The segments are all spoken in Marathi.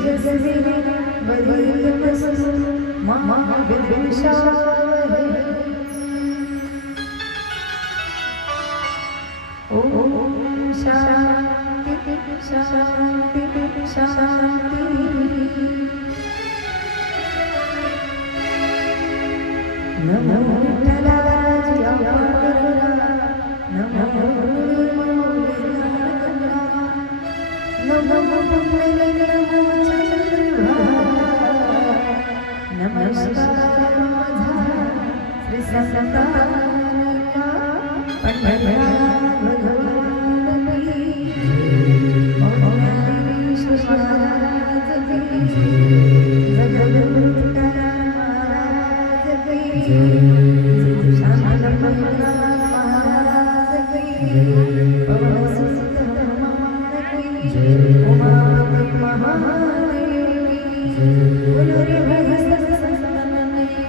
तेजस्विनी वदीयमस्तु मा विद्विषावहै। ॐ शान्ति शान्ति शान्ति। नमो विठ्ठलाजी आपांडुरंगा, नमो नमो पुण्डलिका नमो चंद्रभागा, नमस्कार माझा श्री संतानिका पंढरा भगवान की। ओम ज्ञानेश्वर महाराज की, जगद्गुरु महाराज की, शांताराम महाराज की, पवन सुत हनुमान की, उमापति महादेवी की, बोलो रे भगत संतन की।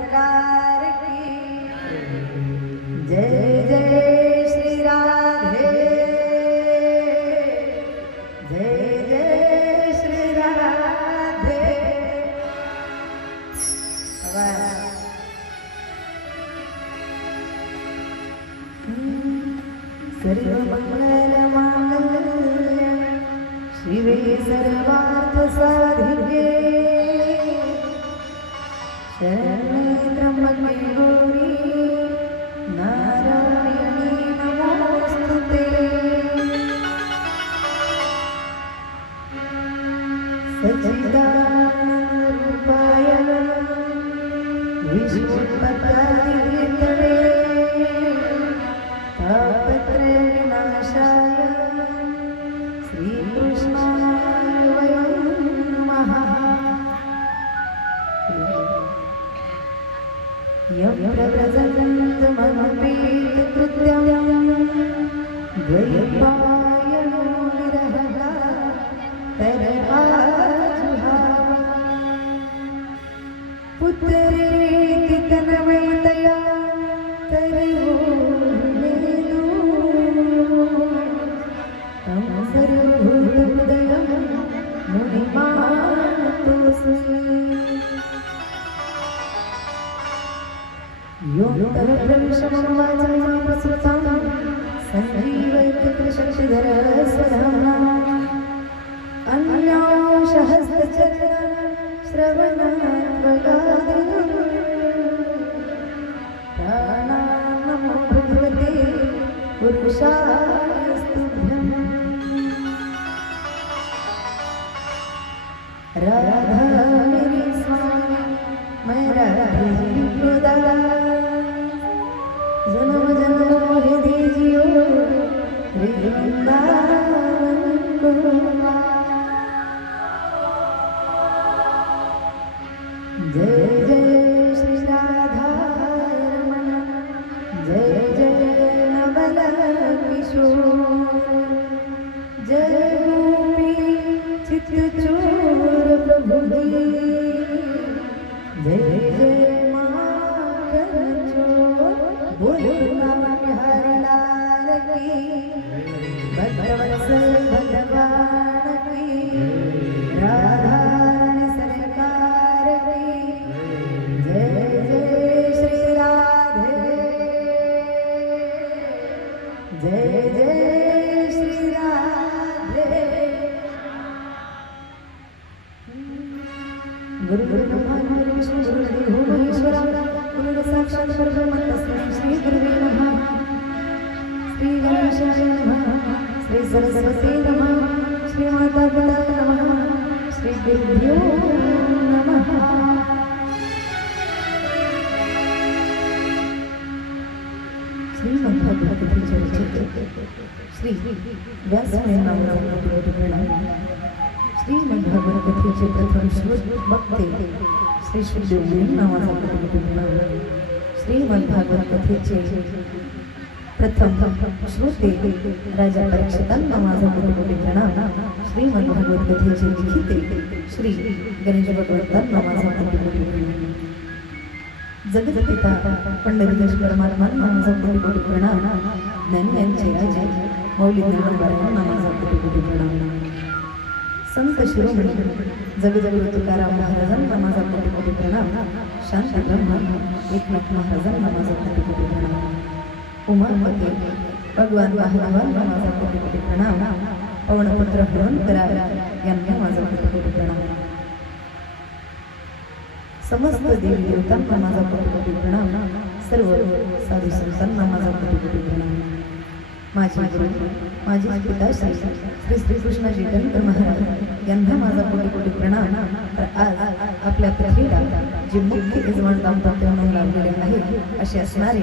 सरकार की जय जय श्री राधे जय जय श्री राधे सर्वमंगल मांगल्य शिवे सर्वार्थ साधिके शरणे त्र्यंबके गौरी नारायणी नमोस्तुते सच्चिदानंदरूपाय विष्णुपदाधिवेतवे तापत्रयविनाशाय श्रीकृष्णाय वयं नमः यं प्रव्रजन्तमनुपेतकृत्यं द्वैपायनो विरहः तरहाजुहाव पुत्रेति तन्मयतया तरिवोनेनु तं सर्वभूतहृदयं मुनिमानतोऽस्मि योऽन्तःप्रविशमवाचमामसुतां सञ्जीवयत्यशक्तिधरस्वधाम्ना अन्यांशहस्तचरण श्रवणात्मगादिनं पुरुषास्तुभ्यं राधा मेरी स्वामी मैं राधे खुदा जन्म जन्म है दीजियो वृंदावन को जय जय श्री राधा रमण जय जय नवल किशोर जय गोपी चित्त चोर प्रभु जी जय जय माखन चोर बोलो बाबा बिहारी लाल की भक्तवत्सल भगवान की राधा रानी सरकार की जय जय श्री राधे जय जय श्री राधे गुरु ब्रह्मा गुरु विष्णु गुरु देवो महेश्वरा गुरु साक्षात् परब्रह्म तस्मै श्री गुरुवे नमः श्री गणेशाय नमः श्री सरस्वती नमः श्री माता पिता नमः श्री गुरुभ्यो नमः श्रीमद्भगवद्गीतेचे श्री व्यासदेवांचे प्रणाम श्रीमद्भगवद्गीतेचे प्रथम श्लोक वक्ते श्री शुद्धदेव नावाचा प्रणाम श्रीमद्भगवद्गीतेचे प्रथम श्रोते राजा परीक्षितांना माझा कोटी प्रणाम श्रीमद्भगवद्गीतेचे लिखिते श्री गणेश भगवंतांना माझा कोटी प्रणाम जगतपिता पंढरीदास परमात्मांना माझा कोटी प्रणाम ज्ञानियांचे राजे मौली ज्ञानोबांना माझा कोटी प्रणाम संत शिरोमणी जगद्गुरु तुकाराम महाराजांना माझा कोटी प्रणाम शांत ब्रह्म एकनाथ महाराजांना माझा कोटी प्रणाम उमापती भगवान महादेवांना माझा कोटी प्रणाम पवनपुत्र हनुमंतरा यांना माझा कोटी प्रणाम समस्त देवी देवतांना माझा कोटी प्रणाम सर्व साधू संतांना माझा कोटी प्रणाम माझे गुरु माझे पिताश्री श्री श्रीकृष्णाजी दंत महाराज यांना माझा कोटी प्रणाम तर आज आपल्या पृथ्वीला जे मुख्य यजमान दाम्पत्य म्हणून लाभलेले आहे असे असणारे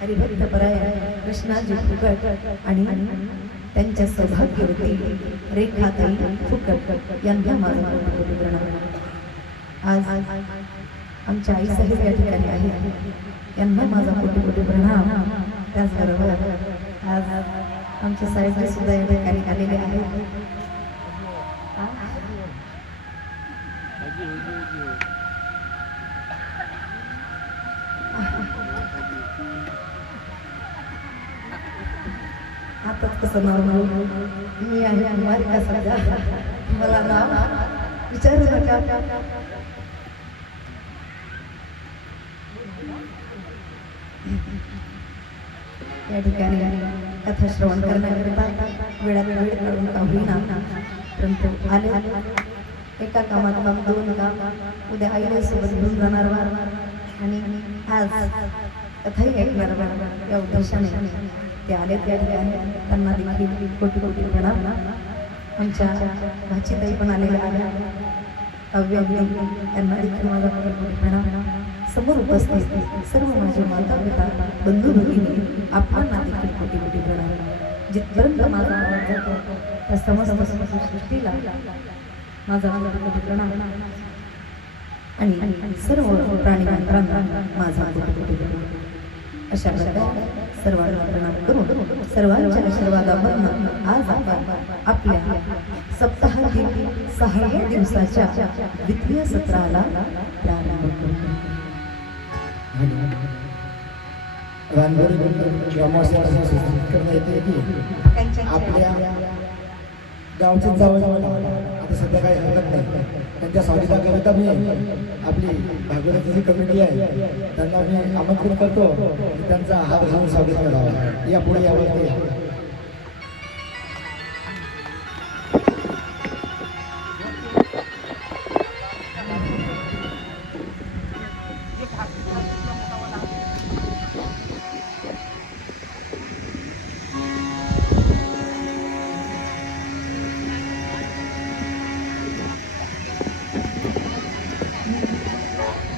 हरिभक्त परायण कृष्णाजी फुकट आणि त्यांच्या सौभाग्यवती रेखाताई फुकट यांना माझा कोटी प्रणाम आज आमच्या आई साहेब या ठिकाणी आहेत यांना माझा कोटी प्रणाम त्याचबरोबर आज आमचे साहेब सुद्धा या ठिकाणी आलेले आहेत आताच कसं नॉर्मल मी आहे अंगार का सध्या मला नाव विचारू नका या ठिकाणी कथा श्रवण करण्याकरिता वेळा वेळ काढून का होईना परंतु आले एका कामात काम दोन काम उद्या आईला सोबत घेऊन जाणार आणि आज कथाही ऐकणार या उद्देशाने ते आले त्या ठिकाणी त्यांना देखील कोटी प्रणाम आमच्या भाचीताई पण आलेल्या आहेत काव्य त्यांना देखील माझा कोटी प्रणाम समोर उपस्थित सर्व माझे माता पिता बंधू भगिनी आपणांना देखील कोटी प्रणाम जिथपर्यंत माझा आवाज जातो त्या समस्त सृष्टीला माझा कोटी प्रणाम आणि सर्व प्राणी मात्रांना माझा कोटी प्रणाम अशा प्रकारे सर्वांना प्रणाम करून सर्वांच्या आशीर्वादामधून आज आपण आपल्या सप्ताहातील 6व्या दिवसाच्या द्वितीय सत्राला प्रारंभ करू आपल्या गावचे जावं आता सध्या काही हरकत नाही त्यांच्या स्वागताकरिता मी आपली भागवताची कमिटी आहे त्यांना मी आमंत्रित करतो त्यांचा हात घालून स्वागत करावं यापुढे यावरती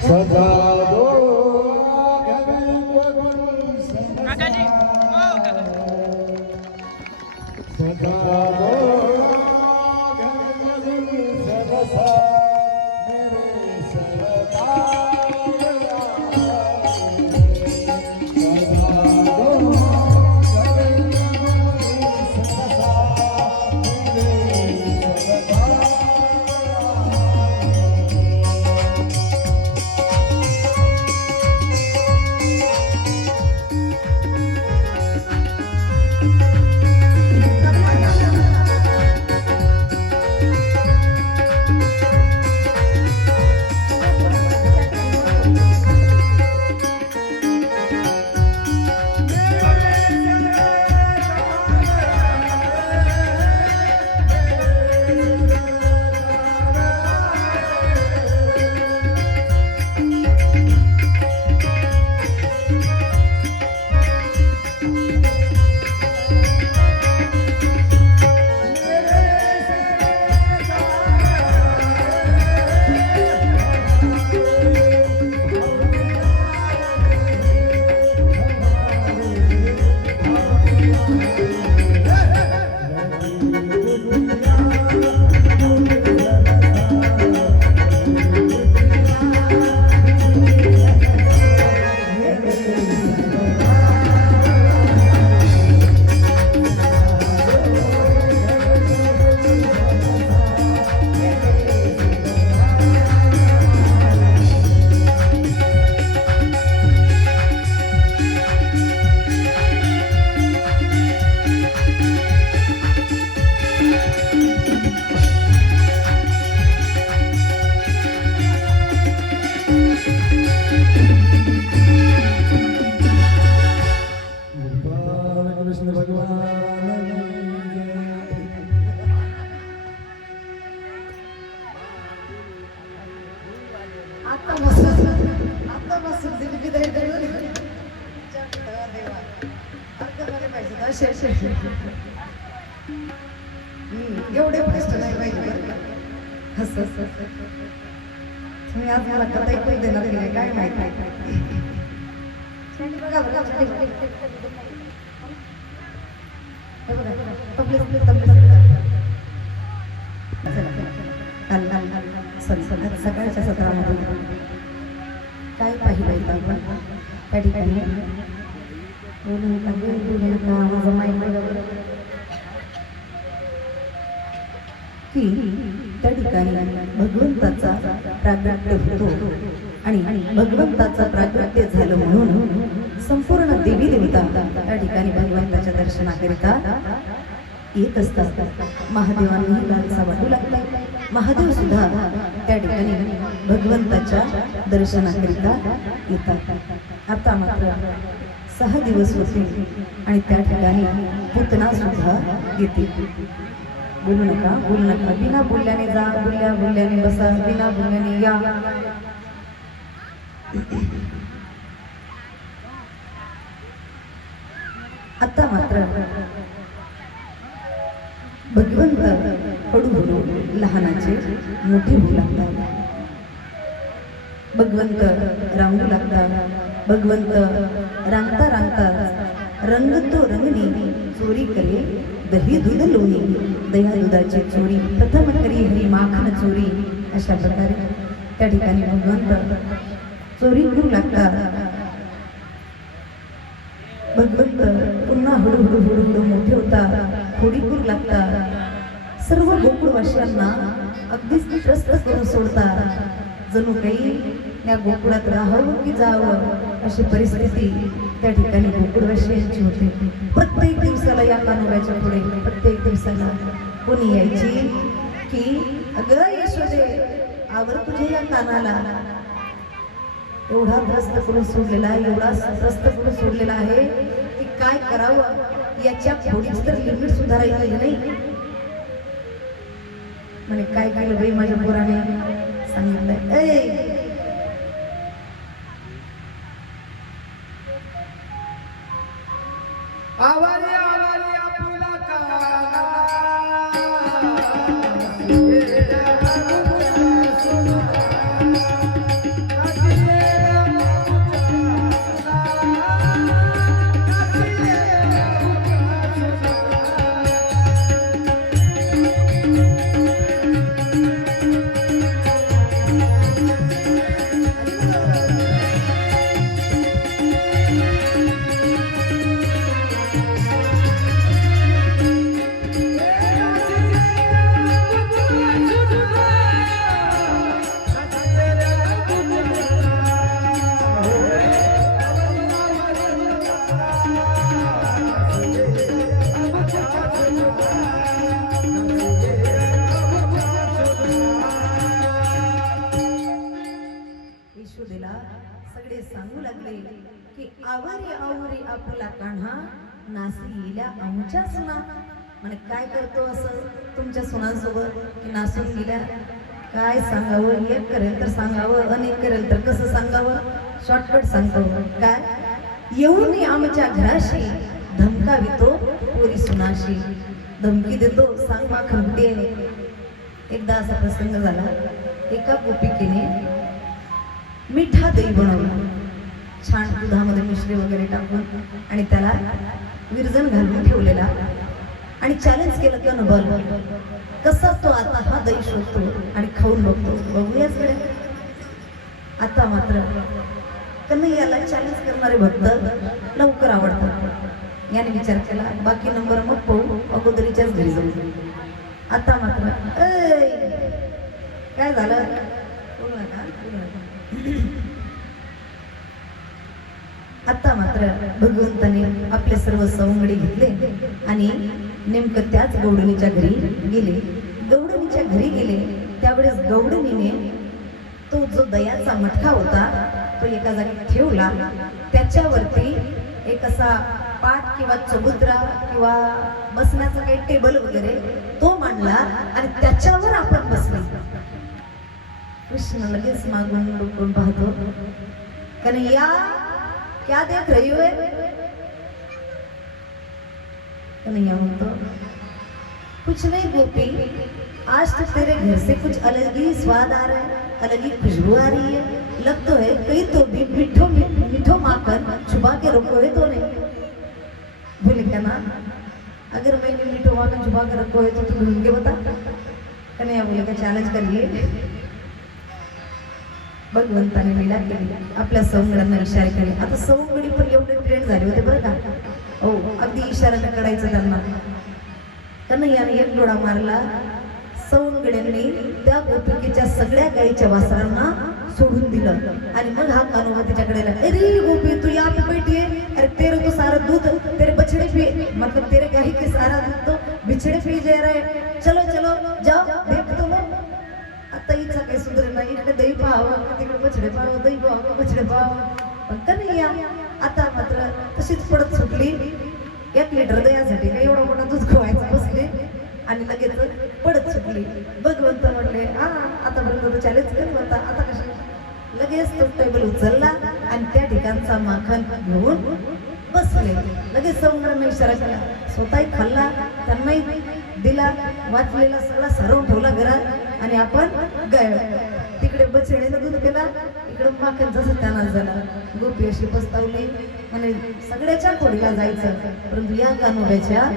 सजा दो गगन बगुल काकाजी हो काका सजा दो गगन बगुल सरसा मेरे सरदार सजा दो गगन बगुल सरसा मेरे सरदार कृष्ण भगवान आता बसून दिली विदाई करून देवा अर्थ झाले पाहिजे ना शेष एवढे कष्ट नाही पाहिजे हस तुम्ही आज मला कथा ऐकून देणार की नाही काय माहिती बघा बघा सकाळच्या सत्रामध्ये काय पाहिलं आपण त्या ठिकाणी माझं माहिती की त्या ठिकाणी भगवंताचा प्रागट्य होतो आणि भगवंताचा प्रागट्य झालं म्हणून संपूर्ण देवी देवता त्या ठिकाणी भगवंताच्या दर्शनाकरिता येत असतात महादेवांनी लालसा वाटू लागला महादेव सुद्धा त्या ठिकाणी भगवंताच्या दर्शनाकरिता येतात आता मात्र 6 दिवस होते आणि त्या ठिकाणी पुतना सुद्धा येते बोलू नका बिना बोलल्याने जा बोलल्याने बसा बिना बोलल्याने या आता मात्र भगवंत हळूहळू लहानाचे मोठे होऊ लागतात भगवंत रांगू लागतात भगवंत रांगता रंग तो रंगनी चोरी करे दही दूध लोणी दह्या दुधाची चोरी प्रथम करी हरी माखन चोरी अशा प्रकारे त्या ठिकाणी भगवंत चोरी करू लागतात भगवंत पुन्हा हळूहळू मोठे होतात थोडी करू लागतात सर्व गोकुळवासियांना अगदीच त्रस्त करून सोडतात जणू काही या गोकुळात राहावं की जावं अशी परिस्थिती त्या ठिकाणी गोकुळवासियांची होती प्रत्येक दिवसाला या कानोबाच्या पुढे प्रत्येक दिवसाला कोणी यायची की अगं यशोदे आवर तुझे या कानाला एवढा त्रस्त करून सोडलेला आहे एवढा त्रस्त करून सोडलेला आहे की काय करावं याच्या थोडीच तर लिमिट सुधारायची नाही म्हणे काय केलं बाई माझ्या पोराने सांगितलंय आवारी आवारी आपुला काना काशी सगळे सांगू लागले की आवरी आवरी आपला कान्हा नासी गेल्या आमच्या सुना. म्हणे काय करतो असं तुमच्या सुनांसोबत की नासून गेल्या? काय सांगावं, एक करेल तर सांगावं, अनेक करेल तर कसं सांगावं? शॉर्टकट सांगतो. काय येऊन आमच्या घराशी धमकावितो पोरी सुनाशी. धमकी देतो, सांग मा खमटे. एकदा असा प्रसंग झाला, एका गोपिकेने मिठा दही बनवला, छान दुधामध्ये मिश्री वगैरे टाकून आणि त्याला विरजण घालून ठेवलेला आणि चॅलेंज केलं की अनुभव कसा तो आता हा दही शोधतो आणि खाऊन बघतो. बघूयाच कडे. आता मात्र कन्हैयाला चॅलेंज करणारे भक्त लवकर आवडतात. याने विचार केला बाकी नंबर मग पाहू, अगोदरीच्याच घरी जाऊ. आता मात्र काय झालं? बोलू नका, बोलू नका. आता मात्र भगवंताने आपले सर्व सवंगडी घेतले आणि नेमकं त्याच गौडणीच्या घरी गेले. गौडणीच्या घरी गेले त्यावेळेस गौडणीने तो जो दयाचा मटका होता तो एका जागी ठेवला. त्याच्यावरती एक असा पाट किंवा चबुत्रा किंवा बसण्याचा काही टेबल वगैरे तो मांडला आणि त्याच्यावर आपण बसलो. कृष्ण लगेच मागून डोकून पाहतो, कन्हैया क्या देख रही हो? कन्हैया बोलतो, कुछ नहीं गोपी, आज तो तेरे घर से कुछ अलग ही स्वाद आ रहा है, अलग ही खुशबू आ रही है. लग तो है कहीं तो भी मीठो माखन छुपा के रखो है तो नहीं. बोले क्या ना, अगर मैंने मीठो माखन छुपा के रखो है तो तू ढूंढ के बता. कन्हैया बोले का चॅलेंज करिए. भगवंताने लीला केली, आपल्या सवंगड्यांना इशारे केले. आता सवंगडी पण एवढे ट्रेंड झाले होते बरं का. हो, अगदी इशाऱ्याने करायचं त्यांना. कन्हैयाने एक डोळा मारला. सवंगड्यांनी त्या गोपिकेच्या सगळ्या गाईच्या वासरांना सोडून दिलं आणि मग हा कान्हा तिच्याकडे आला. अरे गोपी तू यहाँ पे बैठी है, अरे तेरे को सारा दूध तेरे बछड़े पे मतलब तेरे गाय के सारा दूध तो बिछड़े पे जा रहा है. चलो चलो जाओ देख तो लो. आता हिचा काही सुधरे नाही. इकडे दही पाहावं, तिकडे बछडे पाहावं, दही पाहावं, बछडे पाहावं. पण कन्हैया आता मात्र तशीच पडत सुटली. 1 लिटर दह्यासाठी काही एवढा मोठा दूध खवायचं बसले आणि लगेच पडत सुटली. भगवंत म्हणले हा आतापर्यंत तो चॅलेंज करत होता, आता कशी? लगेच तो टेबल उचलला आणि त्या ठिकाणचा माखन घेऊन बसले. लगेच सवंगड्यांना इशारा केला, स्वतःही खाल्ला, त्यांनाही दिला, वाचलेला सगळा सरवून ठेवला घरात आणि आपण गाय. तिकडे बछड्यानं दूध केला, इकडे माखन जसं त्यांना झाला. गोपी अशी पस्तावली, म्हणे सगळ्याच्या खोडीला जायचं परंतु या कान्होबाच्या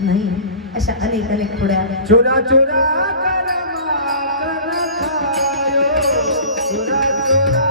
नाही. अशा अनेक अनेक खोड्या. चोरा चोरा कर माखन खायो, चोरा चोरा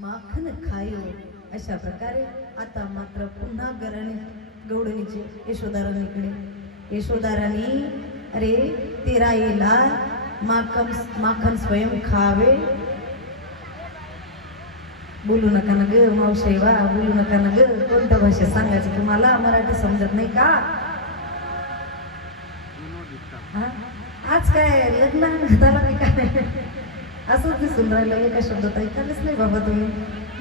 माखन खायो. अशा प्रकारे आता मात्र पुन्हा गौडणीचे यशोदाराणीकडे. यशोदाराणी अरे तेरा येला माखन स्वयं खावे. बोलू नका ना ग मावशी वा, बोलू नका ना ग. कोणत्या भाषेत सांगायचं तुम्हाला? मराठी समजत नाही का? आज काय लग्न घाताला नाही काय? असंच दिसून राहिलं. एका शब्दात ऐकायलाच नाही बाबा तुम्ही.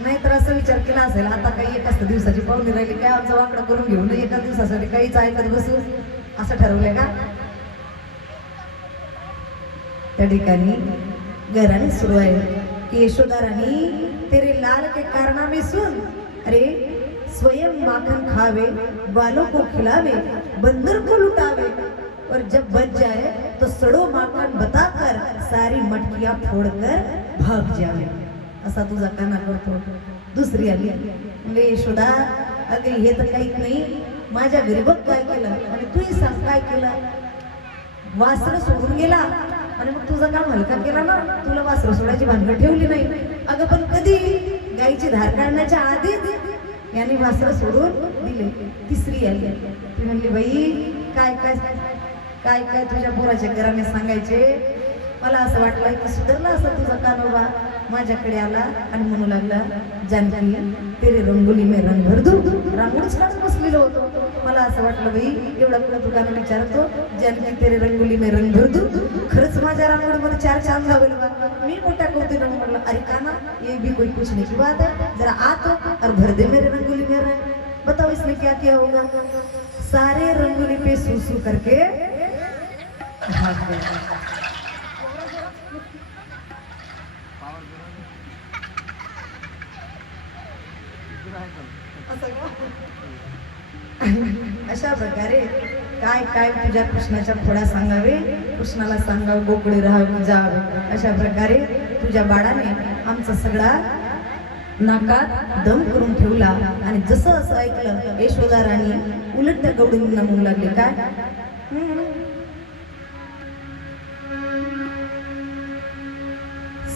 नाहीतर असं विचार केला असेल आता काही एकाच दिवसाची पाहुणी राहिली काय आमचा वाकडा करून घेऊन एका दिवसासाठी काहीच ऐकत बसू असं ठरवलंय का? त्या ठिकाणी घराने सुरू आहे की यशोदा रानी तेरे लाल के कारनामे सुन. अरे स्वयं माखन खावे, बालों को खिलावे, बंदर को लुटावे और जब बच जाए तो सड़ो माखन बताकर सारी मटकियां फोड़कर भाग जावे. असा तुझा काना करतो. दुसरी आली म्हणजे यशोदा अगं हे तर काहीच नाही, माझ्या घरी बघ काय केलं आणि तूही सांग काय केलं. वासर सोडून गेला आणि मग तुझं काम हलका केला ना, तुला वासर सोडायची भानगड ठेवली नाही. अगं पण कधी गाईची धार काढण्याच्या आधीच यांनी वासर सोडून दिले. तिसरी आली, ती म्हणली बाई काय काय काय काय तुझ्या पोराच्या घराने सांगायचे. मला असं वाटलं की सुधारला असं तुझा कानोबा. माझ्याकडे आला आणि म्हणू लागला, जानकी तेरे रंगोली में रंग भर दूं. रांगोळीच काढून बसलेलो होतो. मला असं वाटलं बाई एवढा पुढे तू गाणं विचारतो, जानकी तेरे रंगोली में रंग भर दूं. खरंच माझ्या रांगोळीमध्ये 4 चांद लावले बा. मी मोठ्या कौतुकाने म्हटलं, अरे काना ये भी कोई पूछने की बात है, जरा आ तो और भर दे मेरे रंगोली में रंग. बताओ इसमें क्या क्या होगा. सारे रंगोली पे सूसू करके भाग गए. अशा प्रकारे काय काय तुझ्या कृष्णाच्या खोड्या सांगावे, कृष्णाला सांगावे गोकुळे राहावे जावे. अशा प्रकारे तुझ्या बाळाने आमचा सगळा नाकात दम करून ठेवला. आणि जसं असं ऐकलं यशोदा राणी उलट त्या गवडींना म्हणू लागले, काय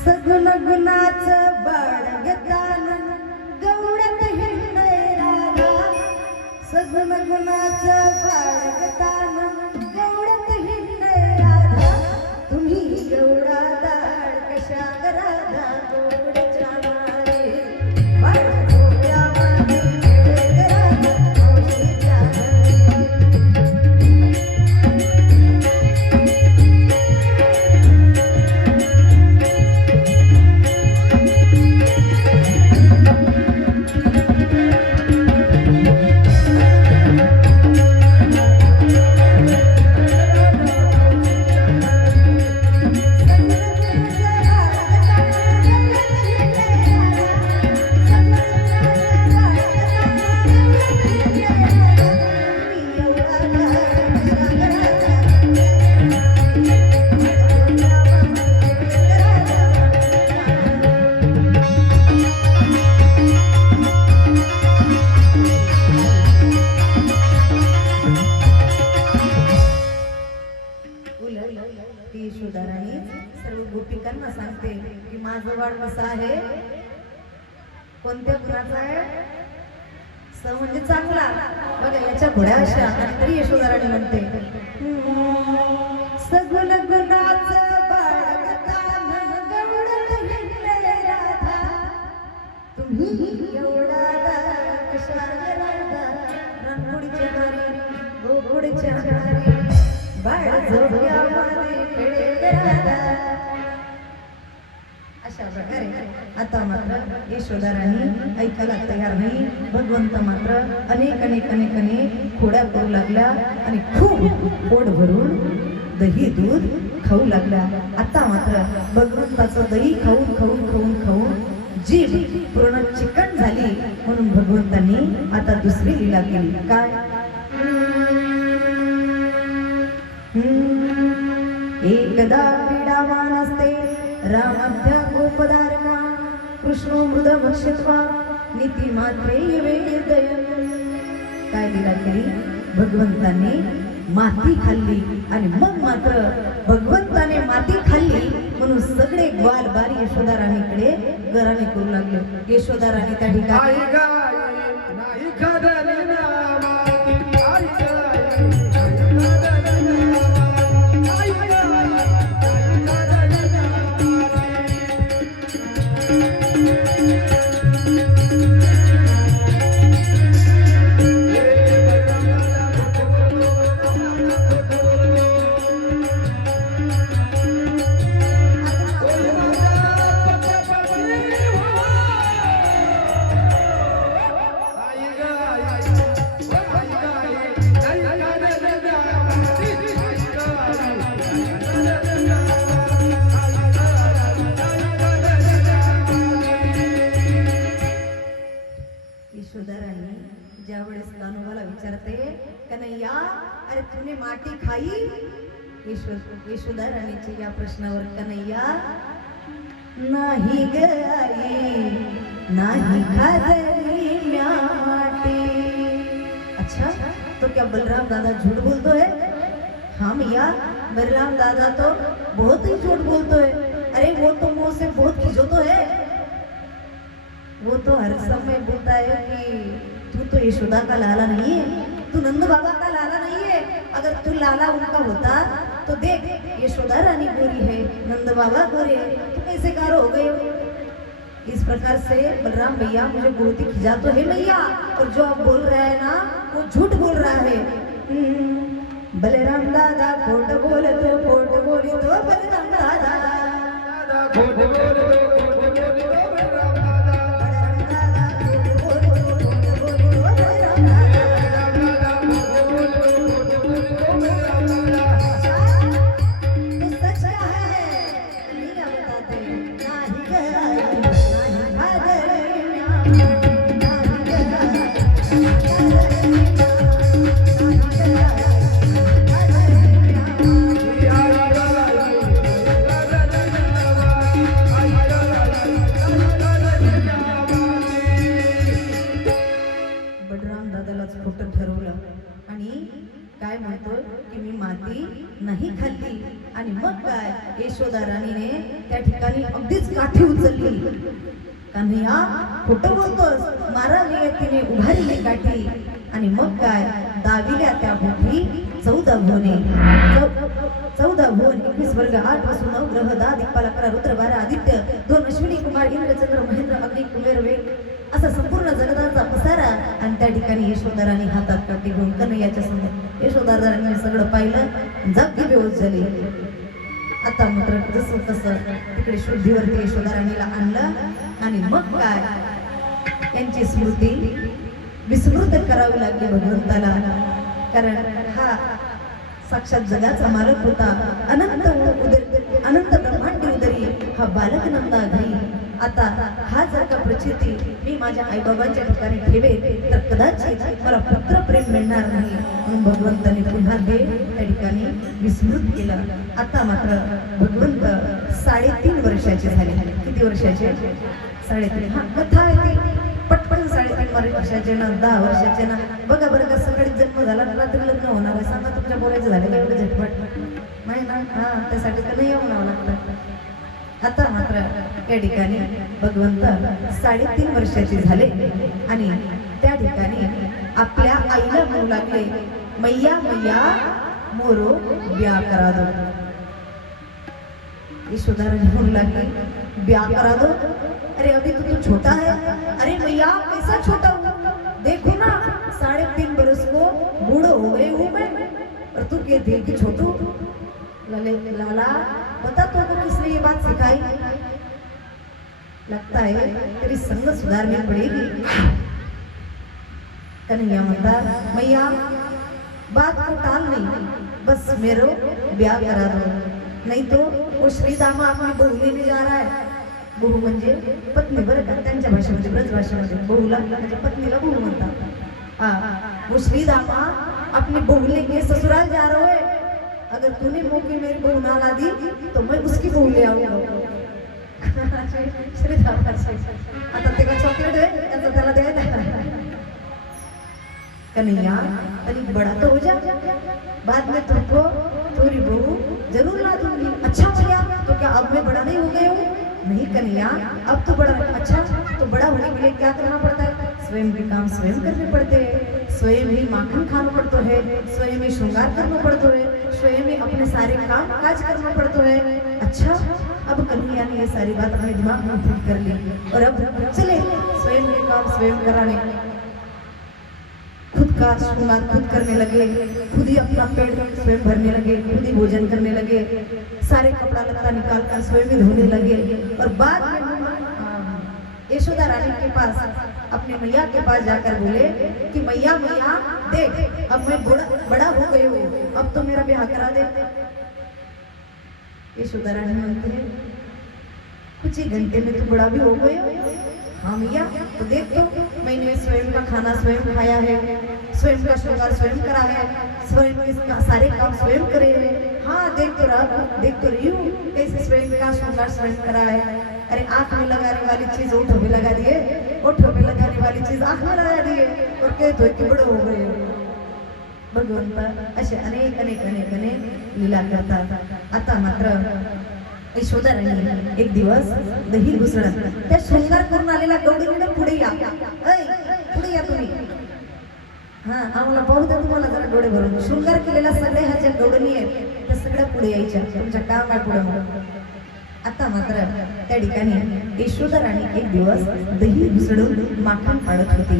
सगुण गुणाचं बाळगतान गवडत हिंडे राधा. सगुण गुणाचं बाळगतान गवडत हिंडे राधा. तुम्ही गवडा दाड कशा राधा गोडच्या नारे. बाळ झोप्यामध्ये खेळ राधा मावशीच्या घरी. ती यशोदा राणी सर्व गोपिकांना सांगते की माझं बाळ कसं आहे, कोणत्या गुणाचं आहे. स म्हणजे चांगला. बघा याच्या घोड्या अशा. आणि तरी यशोदा राणी म्हणते, सगुण गुणाचं बाळगतान गवडत हिंडे राधा. तुम्ही एवढा कशा राधा रणपुडीच्या नारी गोकुळच्या नारी. बाळ झोप्यामध्ये खेळे राधा. अशा प्रकारे आता मात्र यशोदा राणी ऐकायला तयार नाही. भगवंत मात्र अनेक अनेक अनेक अनेक खोड्या करू लागल्या आणि खूप पोट भरून दही दूध खाऊ लागल्या. आता मात्र भगवंताचं दही खाऊन खाऊन खाऊन खाऊन जीभ पूर्ण चिकन झाली. म्हणून भगवंतांनी आता दुसरी लीला केली. काय, एकदा क्रीडावान असते रामाभ्या गोपदारमा. कृष्णो मृद भक्षित्वा नीती मात्रे वेदयन्. काय लीला केली, भगवंताने माती खाल्ली आणि मग मात्र भगवंताने माती खाल्ली म्हणून सगळे ग्वाल बारी यशोदा राणीकडे गराणे करू लागले. यशोदा राणी त्या ठिकाणी ज्यावेळेस कान्होबाला विचारते, कन्हैया अरे तूने माटी खाई. यशोदा राणीच्या या प्रश्नावर कन्हैया, नाही ग आई नाही खाल्ली म्या माटी. बलराम दादा झूठ बोलतो है? हाँ मैया, बलराम दादा तो बहुत ही झूठ बोलतो है। अरे वो तो मुंह से बहुत खिजोतो है। वो तो हर समय बोलता है कि तू तो यशोदा का लाला नहीं है, तू नंद बाबा का लाला नहीं है। अगर तू लाला उनका होता तो देख, यशोदा रानी गोरी है, नंद बाबा गोरे है, तू कैसे कार हो गए? इस प्रकार से बलराम भैया मुझे बहुत ही खिजा तो है मैया, और जो आप बोल रहे हैं ना वो झूठ बोल रहा है। बलराम दादा खोट बोले तो खोट बोली तो बलराम दादा खोट बोले तो खोट बोली तो बलराम दादा। बलराम दादा खोट बोले तो खोट बोली तो बलराम दादा। तो सच क्या है? नहीं बताते, ना ही गया, ना ही बलराम दादालाच खोटं ठरवलं आणि काय म्हणतोय की मी माती नाही खाल्ली. आणि मग काय, यशोदा राणीने त्या ठिकाणी अगदीच काठी उचलली. कान्हैया खोटं बोलतोस, मारा नियतीने उभारली काठी. आणि मग काय, दाविल्या त्या भोवती 14 भुवने, 14 भुवन, 21 वर्ग, 8 वसु, 9 ग्रह, 10 दिक्पाल, 11 रुद्र, 12 आदित्य, 2 अश्विनी कुमार, इंद्र, चंद्र, महेंद्र, अग्नी, कुबेर, वेग, असा संपूर्ण जगताचा पसारा. आणि त्या ठिकाणी यशोदा राणी हातात काठी घेऊन कन्हैयाच्या समोर, यशोदा राणी सगळं पाहिलं, जागी बेहोश झाली. आता मात्र जसं तसं तिकडे शुद्धीवरती यशोदा राणीला आणलं. आणि मग काय, त्यांची स्मृती विस्मृत करावी लागली भगवंताला. कारण हा साक्षात जगाचा मालक होता. अनंत ब्रह्मांडी उदरी हा बालक नंदा घरी. आता हा जर का प्रचिती मी माझ्या आईबाबांच्या ठिकाणी ठेवे तर कदाचित मला पुत्र प्रेम मिळणार नाही. म्हणून भगवंताने पुन्हा ते त्या ठिकाणी विस्मृत केलं. आता मात्र भगवंत 3.5 वर्षाचे झाले. किती वर्षाचे? 3.5. हा कथा आहे ती पटपट 3.5 वर्षाचे ना, 10 वर्षाचे ना. बघा बरं का, सकाळी जन्म झाला रात्री लग्न होणार आहे. सांगा तुमच्या बोलायचं झालं का एवढं झटपट? नाही ना. हा, त्यासाठी तर नाही म्हणावं लागतं. आता मात्र या ठिकाणी भगवंत 3.5 वर्षाचे झाले आणि त्या ठिकाणी आपल्या आईला म्हणू लागले, मैया मैया मोरो ब्याह करा दो. यशोदा रानी म्हणू लागली, ब्याह करा दो? अरे अभी तो छोटा है. अरे मैया कैसा छोटा हूँ, देखो ना 3.5 बरस को बूढ़ो हो गई हूँ मैं, और तू कहती है कि छोटू. लाला बता तो किसने ये बात सिखाई? लगता है तेरी संगत सुधारनी पड़ेगी. कन्हैया म्हणता, मैया बात को टाल नहीं, बस मेरो ब्याह करा दो, नहीं तो वो श्रीदामा अपनी बहू लेने जा रहा है. बहू म्हणजे पत्नी बरं का, त्यांच्या भाषेमध्ये ब्रज भाषेमध्ये बहुला म्हणजे पत्नीला बहू म्हणतात. वो श्रीदामा अपनी बहू लेके ससुराल जा रहा है. अगर तूने मौके मेरी बहू ना ला दी तो मैं उसकी बहू ले आऊंगा. आता ते का चॉकलेट आहे त्याचा त्याला द्यायला. कन्हैया तनिक बड़ा तो हो जा, बाद में तुमको थोड़ी बहू जरूर ला दूंगी. अच्छा भैया, तो क्या अब मैं बड़ा नहीं हो गया हूँ? नहीं कन्हैया, अब तो बड़ा. अच्छा, तो बड़ा होने के लिए क्या करना पड़ता है? स्वयं के काम स्वयं करने पड़ते हैं, स्वयं ही माखन खाना पड़ता है, स्वयं ही श्रृंगार करना पड़ता है, स्वयं ही अपने सारे काम काज करना पड़ता है. अच्छा, अब कन्हैया ने ये सारी बात अपने दिमाग में फिट कर ली और अब चले स्वयं के काम स्वयं कराने. खुद का श्रृंगार खुद करने लगे, खुद ही अपना पेट स्वयं भरने लगे, खुद ही भोजन करने लगे, सारे कपड़ा लत्ता निकाल कर स्वयं ही धोने लगे. और बाद में यशोदा रानी के पास, अपने मैया के पास जाकर बोले कि मैया मैया देख, अब मैं बड़ा हो गई हूँ, अब तो मेरा ब्याह करा दे. यशोदा रानी मानते हैं, कुछ ही घंटे में तो बड़ा भी हो गए. हाँ मैया, तो देख तो मैंने स्वयं का खाना स्वयं खाया है, स्वयं का श्रृंगार स्वयं करा है, स्वयं के सारे काम स्वयं करे हैं. हाँ देख तो रही हूँ कैसे स्वयं का श्रृंगार स्वयं करा है. अरे आँख में लगाने वाली चीज ओठों में लगा दिए, ओठों में लगाने वाली चीज आँख में लगा दिए और कहते हो कि बड़े हो गए. भगवंत असे अनेक अनेक अनेक अनेक लीला करतात. आता मात्र यशोदाराणी एक दिवस दही घुसळत त्या शृंगार करून आलेल्या गौडीने पुढे या, ऐ, पुढे या तुम्ही. हा आम्हाला पाहू द्या तुम्हाला जरा डोळे भरून. शृंगार केलेल्या सगळ्या ह्या ज्या गौडणी आहेत त्या सगळ्या पुढे यायच्या, तुमच्या काम आहे पुढे म्हणून. आता मात्र त्या ठिकाणी यशोदाराणी एक दिवस दही घुसळून माखण पाडत होती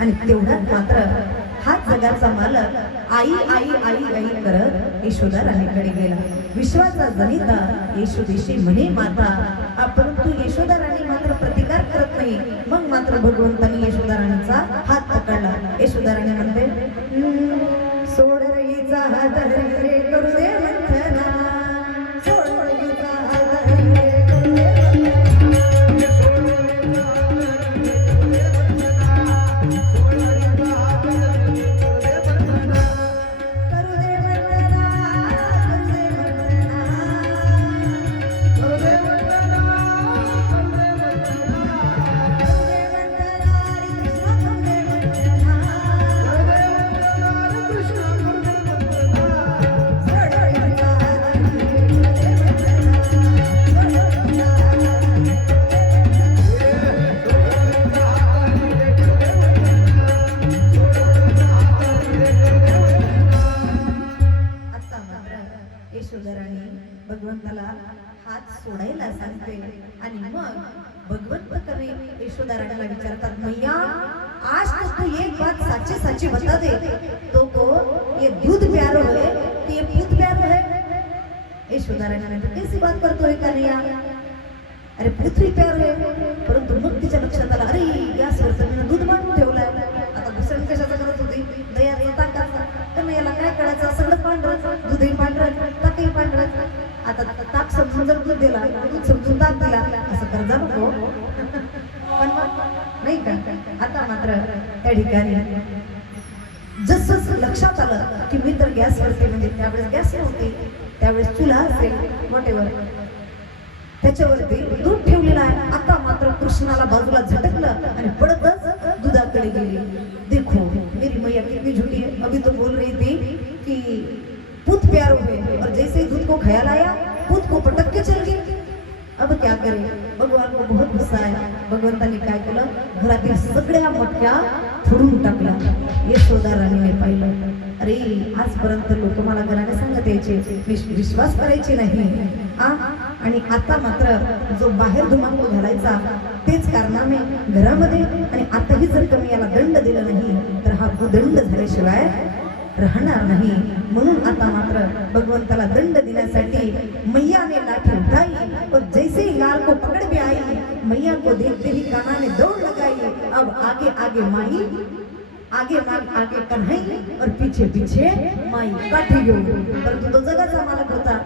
आणि तेवढ्यात मात्र हाच जगाचा मालक आई आई आई आई करत यशोदाराणीकडे गेला. विश्वाचा जनिता यशोदेशी म्हणे माता, परंतु यशोदाराणी मात्र प्रतिकार करत नाही. मग मात्र भगवंतानी यशोदाराणीचा हात पकडला. यशोदाराणी म्हणते, सोड रईचा हात हरी रे करू दे मंथना, सोड रईचा हात हरी रे करू दे भगवंताला हात सोडायला सांगते आणि मग भगवंत कवी यशोदाराणीला विचारतात, मैया आज तो तू एक बात साची साची बता दे, तो को ये दूध प्यारो है कि ये पूत प्यारो है? यशोदाराणी ने कैसी बात करतो है कन्हैया? अरे पृथ्वी प्यारो है. परंतु मग तिच्या लक्षात आलं, अरे गॅसवर तर मी दूध मांडून ठेवलंय. आता घुसळ कशाचं करत होती? दयाचा ताकाचा. कन्हैयाला काय कळायचं? सगळं पांढरं, दूधही पांढरं, ताकही पांढरं. आता ताक समजून जर दूध दिला, दूध समजून ताक दिला, असं कर जा नको पण नाही का? आता मात्र त्या ठिकाणी जसं लक्षात आलं की मी तर गॅसवरती, म्हणजे त्यावेळेस गॅस नव्हते, त्यावेळेस चुला असेल वॉटेवर, त्याच्यावरती दूध ठेवलेला आहे. आता मात्र कृष्णाला बाजूला झटकलं आणि पडतच दुधाकडे गेली. देखो मेरी मैया कितनी झूठी है, अभी तो बोल रही थी कि पूत प्यारो है और जैसे ही दूध को ख्याल आया पूत को पटक के चल गई. अब क्या करे? भगवान को बहुत गुस्सा आया. भगवंतानी काय केलं? घरातील सगळ्या मटक्या फोडून टाकल्या. यशोदाराणीने पाहिलं, अरे आजपर्यंत लोक मला घराने सांगत यायचे, विश्वास करायचे नाही आणि आता मात्र जो बाहेर धुमाकूळ घालायचा तेच कारणाने घरामध्ये, आणि आताही जर कमी याला दंड दिला नाही तर हा भूदंड झाल्याशिवाय राहणार नाही. म्हणून आता मात्र भगवंताला दंड देण्यासाठी मैया ने लाठी उठाई और जैसे ही लाल को पकड़ में आई, मैया को देखते ही कान्हा ने दौड़ लगाई. अब आगे आगे माई, आगे आगे कन्हई और पीछे पीछे माई काठी घेऊन. परंतु तो जगाचा मालक होता.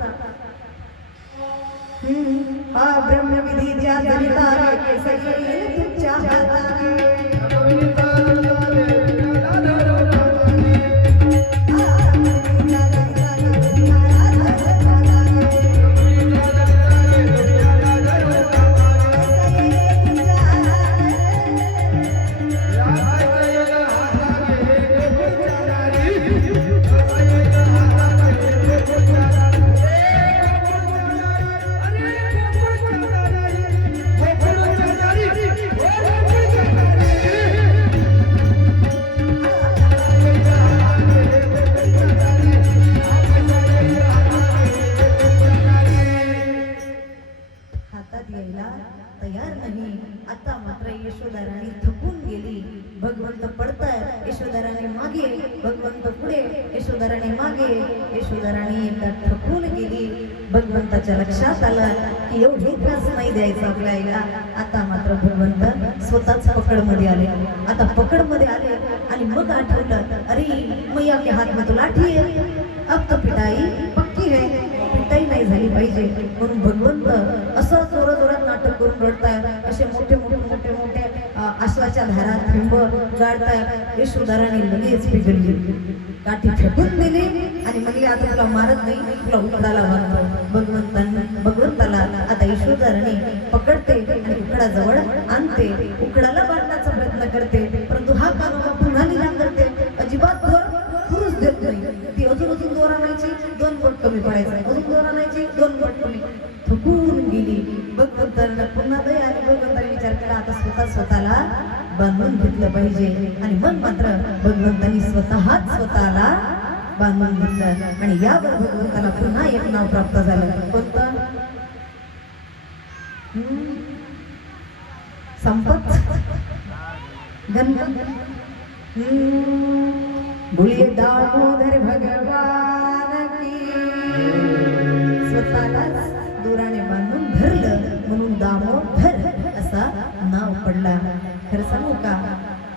हा ब्रह्मविधीच्या जनिता रे सगळे तुमच्या हाताने. तयार नाही. आता मात्र यशोदाराणी थकून गेली. भगवंत पडताय, यशोदाराणी मागे, भगवंत पुढे, यशोदाराणी मागे. यशोदाराणी एकदा थकून गेली. भगवंताच्या लक्षात आलं की एवढी त्रास नाही द्यायचा आपल्या आईला. आता मात्र भगवंत स्वतःच पकडमध्ये आले. आता पकडमध्ये आले आणि मग आठवलं, अरे मैया के हात में तो लाठी है, अब तो पिटाई पक्की है, पिटाई नाही झाली पाहिजे. म्हणून भगवंत असं जोरात नाटक करून रडताय. असे मोठे मोठे मोठे मोठे आश्वाच्या धारात थेंब गाडताय. यशोदाराणी लगेच बिघडली, काठी फेकून दिली आणि म्हणले, आता तुला मारत नाही, तुला उकडाला मारतो. भगवंताला आता यशोदाराणी पकडते आणि उकडाजवळ आणते. उकडाला बांधण्याचा प्रयत्न करते, परंतु हा कानोबा पुन्हा निघान करते. अजिबात पुरुष देत नाही. कमी पडायचं, अजून दोन आणायची, दोन पट कमी. थकून गेली. भगवंताला पुन्हा दया आली. भगवंताने विचार केला आता स्वतःला बांधून घेतलं पाहिजे. आणि मग मात्र भगवंतानी स्वतःला बांधून घेतलं. आणि यावर भगवंताला पुन्हा एक नाव प्राप्त झालं. कोणतं? संपत गणपत. बोलिए दामोदर भगवान की. स्वतःलाच दोराने बांधून धरलं म्हणून दामोदर असा नाव पडला. खरं सांगू का,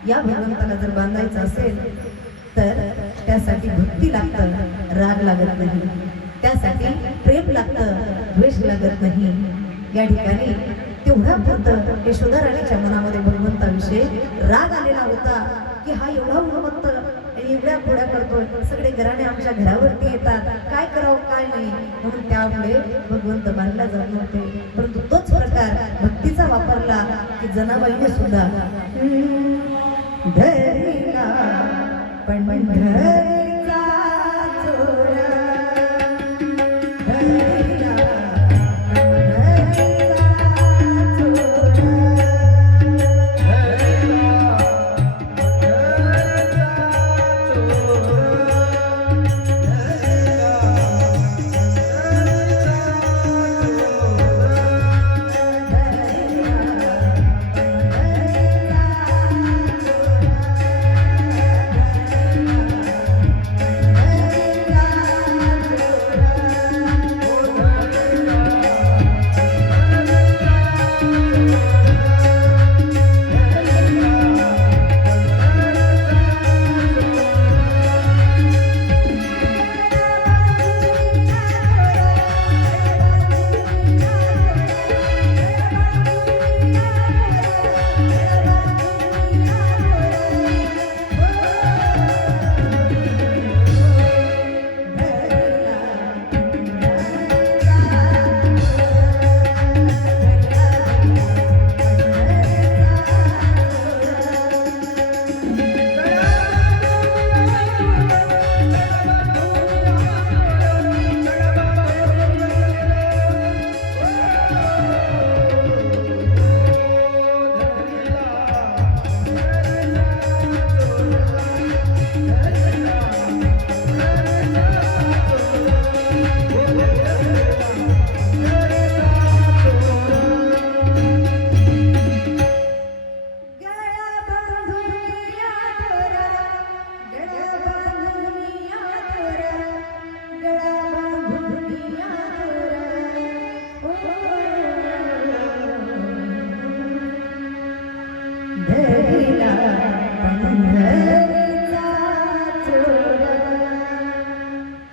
या भगवंताला जर बांधायचं असेल तर त्यासाठी भक्ती लागतं, राग लागत नाही. त्यासाठी प्रेम लागतं, द्वेष लागत नाही. या ठिकाणी तेवढा फक्त यशोदा राणीच्या मनामध्ये भगवंताविषयी राग आलेला होता की हा एवढा उन्मत्त आणि एवढ्या खोड्या करतोय, सगळे घराणे आमच्या घरावरती येतात, काय करावं काय नाही, म्हणून त्यामुळे भगवंत बांधला जात नव्हते. परंतु तोच प्रकार भक्तीचा वापरला की जनाबाईने सुद्धा धरिला पंढरीचा चोरा, धरिला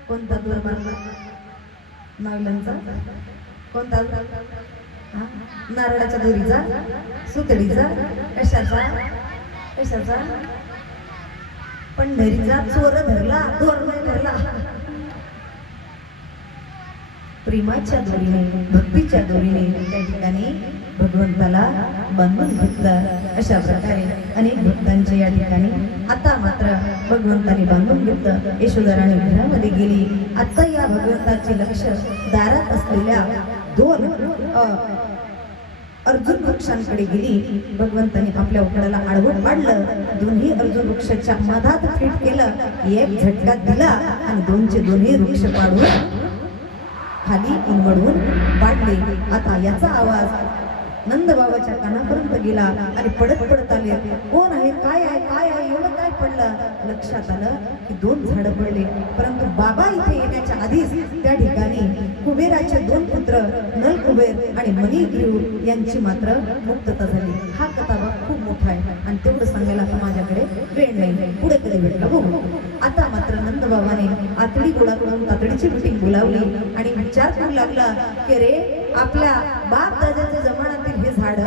कोणता दूर बांधला? नागलांचा. कोणता? नारळाच्या दोरीचा, सुतडीचा, कशाचा पंढरीचा. चोर धरला, दोर नाही धरला. प्रेमाच्या दोरीने, भक्तीच्या दोरीने त्या ठिकाणी भगवंताला बांधून घेतलं. अशा प्रकारे अनेक भक्तांचे या ठिकाणी आता मात्र भगवंताने बांधून घेतलं. यशोदा राणी घरामध्ये गेली. आता या भगवंताचे लक्ष दारात असलेल्या दोन अर्जुन वृक्षांकडे गेली. भगवंताने आपल्या उकडाला आडवं पाडलं. दोन्ही अर्जुन वृक्षाच्या मधात फिट केलं. एक झटका दिला आणि दोनचे दोन्ही वृक्ष पाडून खाली उन्मळून पाडले. आता याचा आवाज नंदबाबाच्या कानापर्यंत गेला आणि पडत आले. कोण आहे, काय आहे, काय आहे, एवढं काय पडलं? लक्षात आलं की दोन झाडं पडले. परंतु बाबा इथे येण्याच्या आधीच त्या ठिकाणी कुबेराचे दोन पुत्र नल कुबेर आणि मणिग्रीव यांची मात्र मुक्तता झाली. हा कथाभाग खूप मोठा आहे आणि तेवढं सांगायला आता माझ्याकडे वेळ नाही, पुढे कधी भेटला बघू. आता मात्र नंदबाबाने आतडी गोळा करून तातडीची मीटिंग बोलावली आणि विचार करू लागला की रे, आपल्या बाप दादाच्या जमान्यातील हे झाड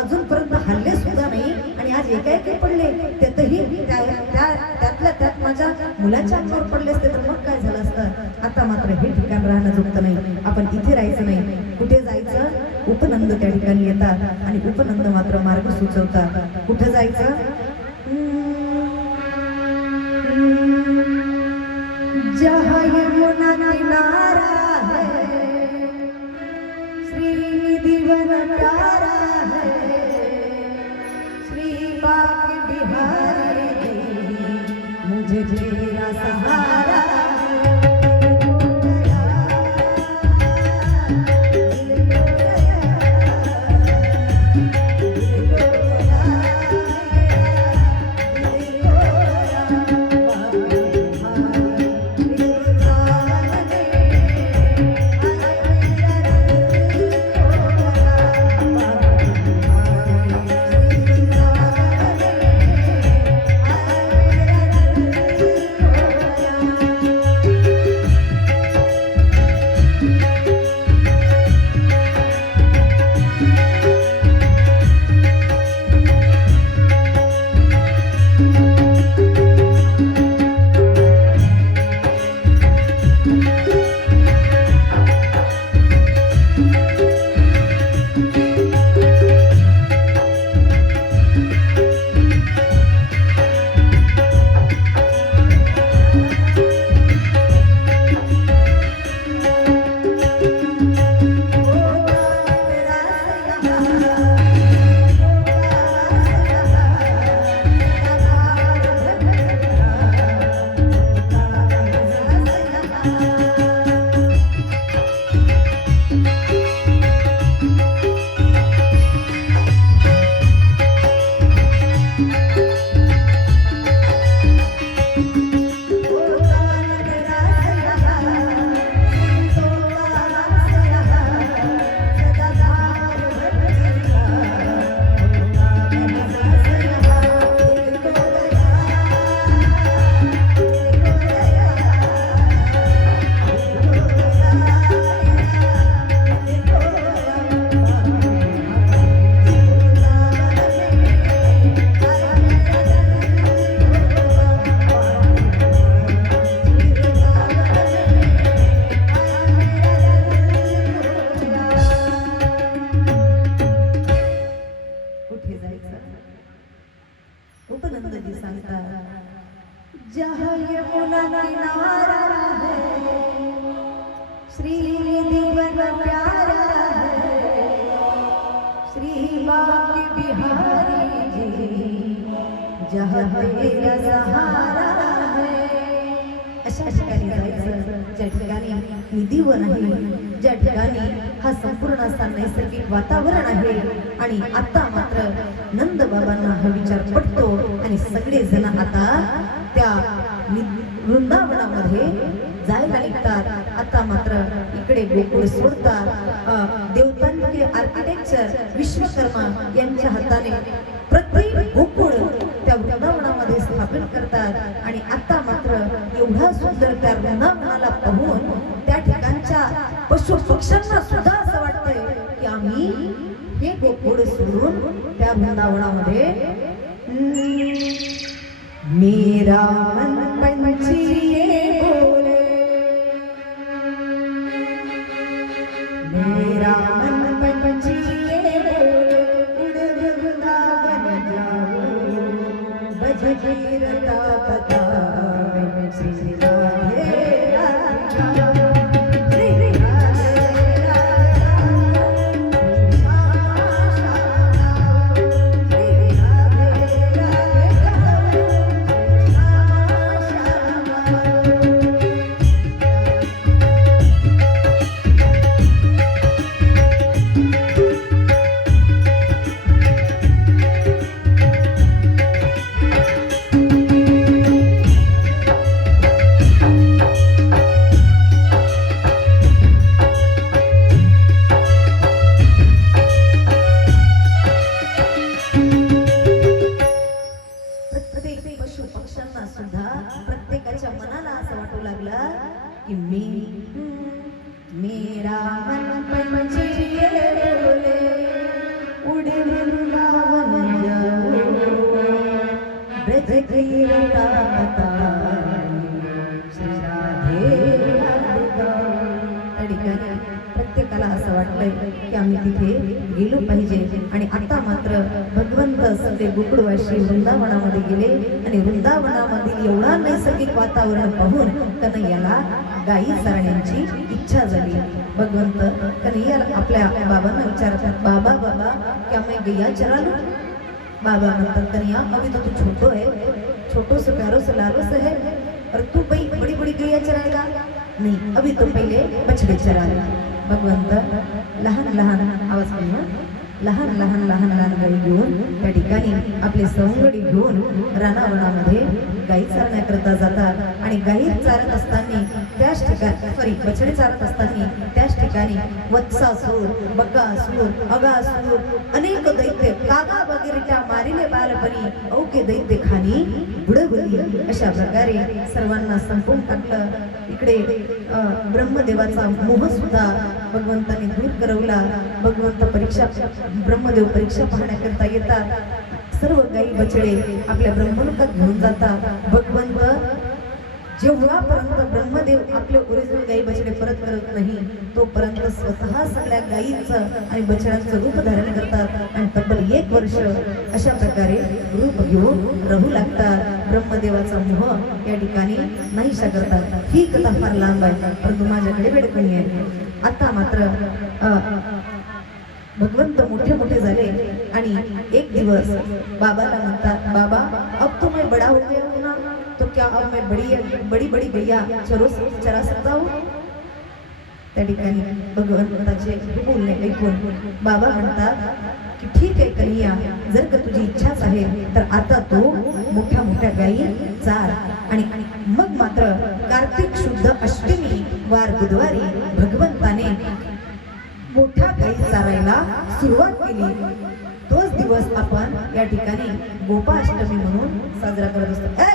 अजूनपर्यंत हल्ले सुद्धा नाही आणि आज एकाएकी पडले. त्यातही त्यातल्या त्यात माझ्या मुलाच्या अंगावर पडले असते तर मग काय झालं असतं. आता मात्र हे ठिकाण राहणं जुक्त नाही. आपण इथे राहायचं नाही. कुठे जायचं? उपनंद त्या ठिकाणी येतात आणि उपनंद मात्र मार्ग सुचवतात. कुठे जायचं? जहाँ यमुना किनारे तेरा सहारा उपनंदजी सांगतात जहाँ यमुना किनारा है श्री दीवन प्यारा है श्री बांके बिहारी जी जहाँ तेरा सहारा है अशा ठिकाणी जायचं ज्या ठिकाणी निधीवन आहे ज्या ठिकाणी हा संपूर्ण असा नैसर्गिक वातावरण आहे आणि आता मात्र नंद बाबांना हा विचार पडतो आणि सगळे जण आता त्या वृंदावनामध्ये जायला निघतात. आता मात्र इकडे गोकुळ सोडतात. देवतांचे आर्किटेक्चर विश्वकर्मा यांच्या हाताने प्रत्येक गोकुळ त्या वृंदावनामध्ये स्थापन करतात आणि आता मात्र एवढा सुंदर त्या वृंदावनाला पाहून त्या ठिकाणच्या पशु पक्ष्यांना सुद्धा असं वाटतंय की आम्ही हे गोकुळ सोडून त्या वृंदावनामध्ये मेरा मन पंछी बोले मेरा मन पंछी बोले उड़ वृंदावन जाओ बज गिरता पता श्री राधे राधा प्रत्येकाच्या मनाला असं वाटू लागलं की मेरा मन पंछी बोले उड़े वृंदावन जाओ ब्रज गिरता पता श्री राधे राधिका. त्या ठिकाणी प्रत्येकाला असं वाटलंय की आम्ही तिथे गेलो पाहिजे आणि आता मात्र भगवंत सगळे गोकुळवासी वृंदावनामध्ये गेले आणि वृंदावनामधील एवढा नैसर्गिक वातावरण पाहून कन्हैयाला गायी चारण्याची इच्छा झाली. भगवंत कन्हैया आपल्या बाबांना विचारतात बाबा बाबा क्या मैं गैया चरा लूं. बाबा म्हणतात कन्हैया अभी तो तू छोटो है छोटो से प्यारो से लालो से है और तू भाई बड़ी बड़ी गैया चराएगा नहीं, अभी तो पहिले बछडे चरा ले. भगवंत लहान लहान आवाज कमी ना, लहान लहान लहान लहान गाई घेऊन त्या ठिकाणी आपले सवंगडी घेऊन रानावनामध्ये गाई चारण्याकरता जातात आणि गाई चारत असताना त्याच ठिकाणी बछडे चारत असताना त्याच ठिकाणी वत्सासूर, बकासूर, अगासूर अनेक दैत्य कागा वगैरेच्या मारिले बालपणी अवघे दैत्य खानी बुडवली. अशा प्रकारे सर्वांना संपवून टाकलं. इकडे ब्रह्मदेवाचा मोह सुद्धा भगवंताने दूर करवला. भगवंत ब्रह्मदेव परीक्षा पाहण्याकरता येतात. सर्व गाई बछडे आपल्या ब्रह्मलोकात घेऊन जातात. भगवंत जेव्हापर्यंत ब्रह्मदेव आपले ओरिजिनल गाई बछडे परत करत नाही तोपर्यंत स्वतः सगळ्या गायींचं आणि बछड्यांचं रूप धारण करतात आणि तब्बल 1 वर्ष अशा प्रकारे रूप घेऊन राहू लागतात. ब्रह्मदेवाचा मोह या ठिकाणी नाहीशा करतात. ही कथा फार लांब आहे परंतु माझ्याकडे वेळ कमी आहे. आता मात्र भगवंत मोठे मोठे झाले आणि एक दिवस बाबाला म्हणतात, बाबा अब तो मैं बड़ा हो गया हूं ना, तो क्या अब मैं बड़ी बड़ी गैया चरा सकता हूं. त्या ठिकाणी भगवंताचे हे बोलणे ऐकून बाबा म्हणतात की ठीक आहे कन्हैया, जर का तुझी इच्छाच आहे तर आता तू मोठ्या मोठ्या गायी चार. आणि मग मात्र कार्तिक शुद्ध अष्टमी वार बुधवारी भगवंताने मोठ्या गायी चारायला सुरुवात केली. तोच दिवस आपण या ठिकाणी गोपाष्टमी म्हणून साजरा करत असतो.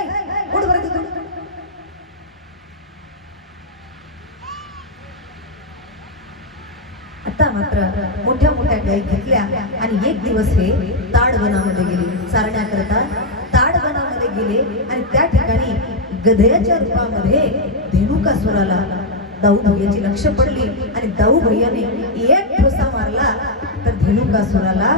आता मात्र मोठ्या मोठ्या गायी घेतल्या आणि एक दिवस हे ताडवनामध्ये गेले चारण्याकरता. ताडवनामध्ये गेले आणि त्या ठिकाणी गधेच्या रूपामध्ये धेनुकासुराला दाऊ भैयाची लक्ष पडली आणि दाऊ भैयाने एक ठोसा मारला तर धेनुकासुराला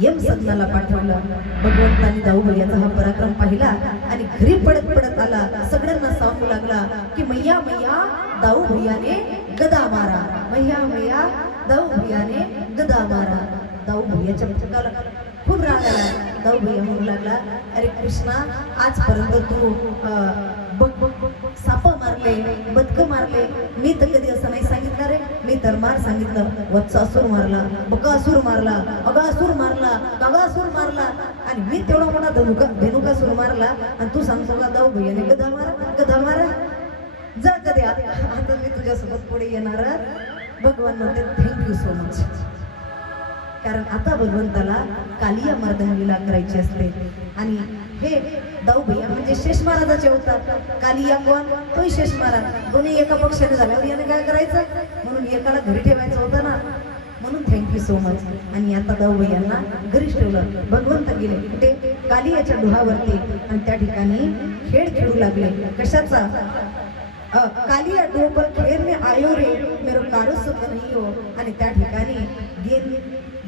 यमसदनाला पाठवलं. भगवंतांनी दाऊ भैयाचा हा पराक्रम पाहिला आणि घरी पडत पडत आला. सगळ्यांना सांगू लागला की मैया मैया दाऊ भैयाने गदा मारा, मैया मैया दाऊ भैयाने गदा मारा. दाऊ भैयाच्या पुस्तकाला खूप राग आला. दाऊ भैया म्हणू लागला, अरे कृष्णा, आजपर्यंत तू साप मारले, बदक मारले, मी तर कधी असं नाही सांगितलं रे. मी तर मार सांगितलं. वत्सासूर मारला, बकासूर मारला, अगासूर मारला, कागासूर मारला आणि मी तेवढा मोठा धेनुकासूर मारला आणि तू सांगतो का दाऊ भैयाने गदा मारा, गदा मारा. जा कधी आता मी तुझ्यासोबत पुढे येणार. भगवान म्हणते थँक्यू सो मच. कारण आता भगवंताला कालिया मर्दन लीला करायची असते आणि हे दाऊ भैया म्हणजे शेष महाराजाचे होतात. कालिया कोण? तोही शेष महाराज. दोन्ही एका पक्षाने झाल्यावर याने काय करायचं म्हणून एकाला घरी ठेवायचं होतं ना. म्हणून थँक्यू सो मच. आणि आता दाऊ भैयांना घरीच ठेवलं. भगवंत गेले कुठे? कालियाच्या डोहावरती आणि त्या ठिकाणी खेळ खेळू लागले. कशाचा? कालिया डोह पर खेळणे आयो रे मेरो कारो सुख नाही हो. आणि त्या ठिकाणी गेम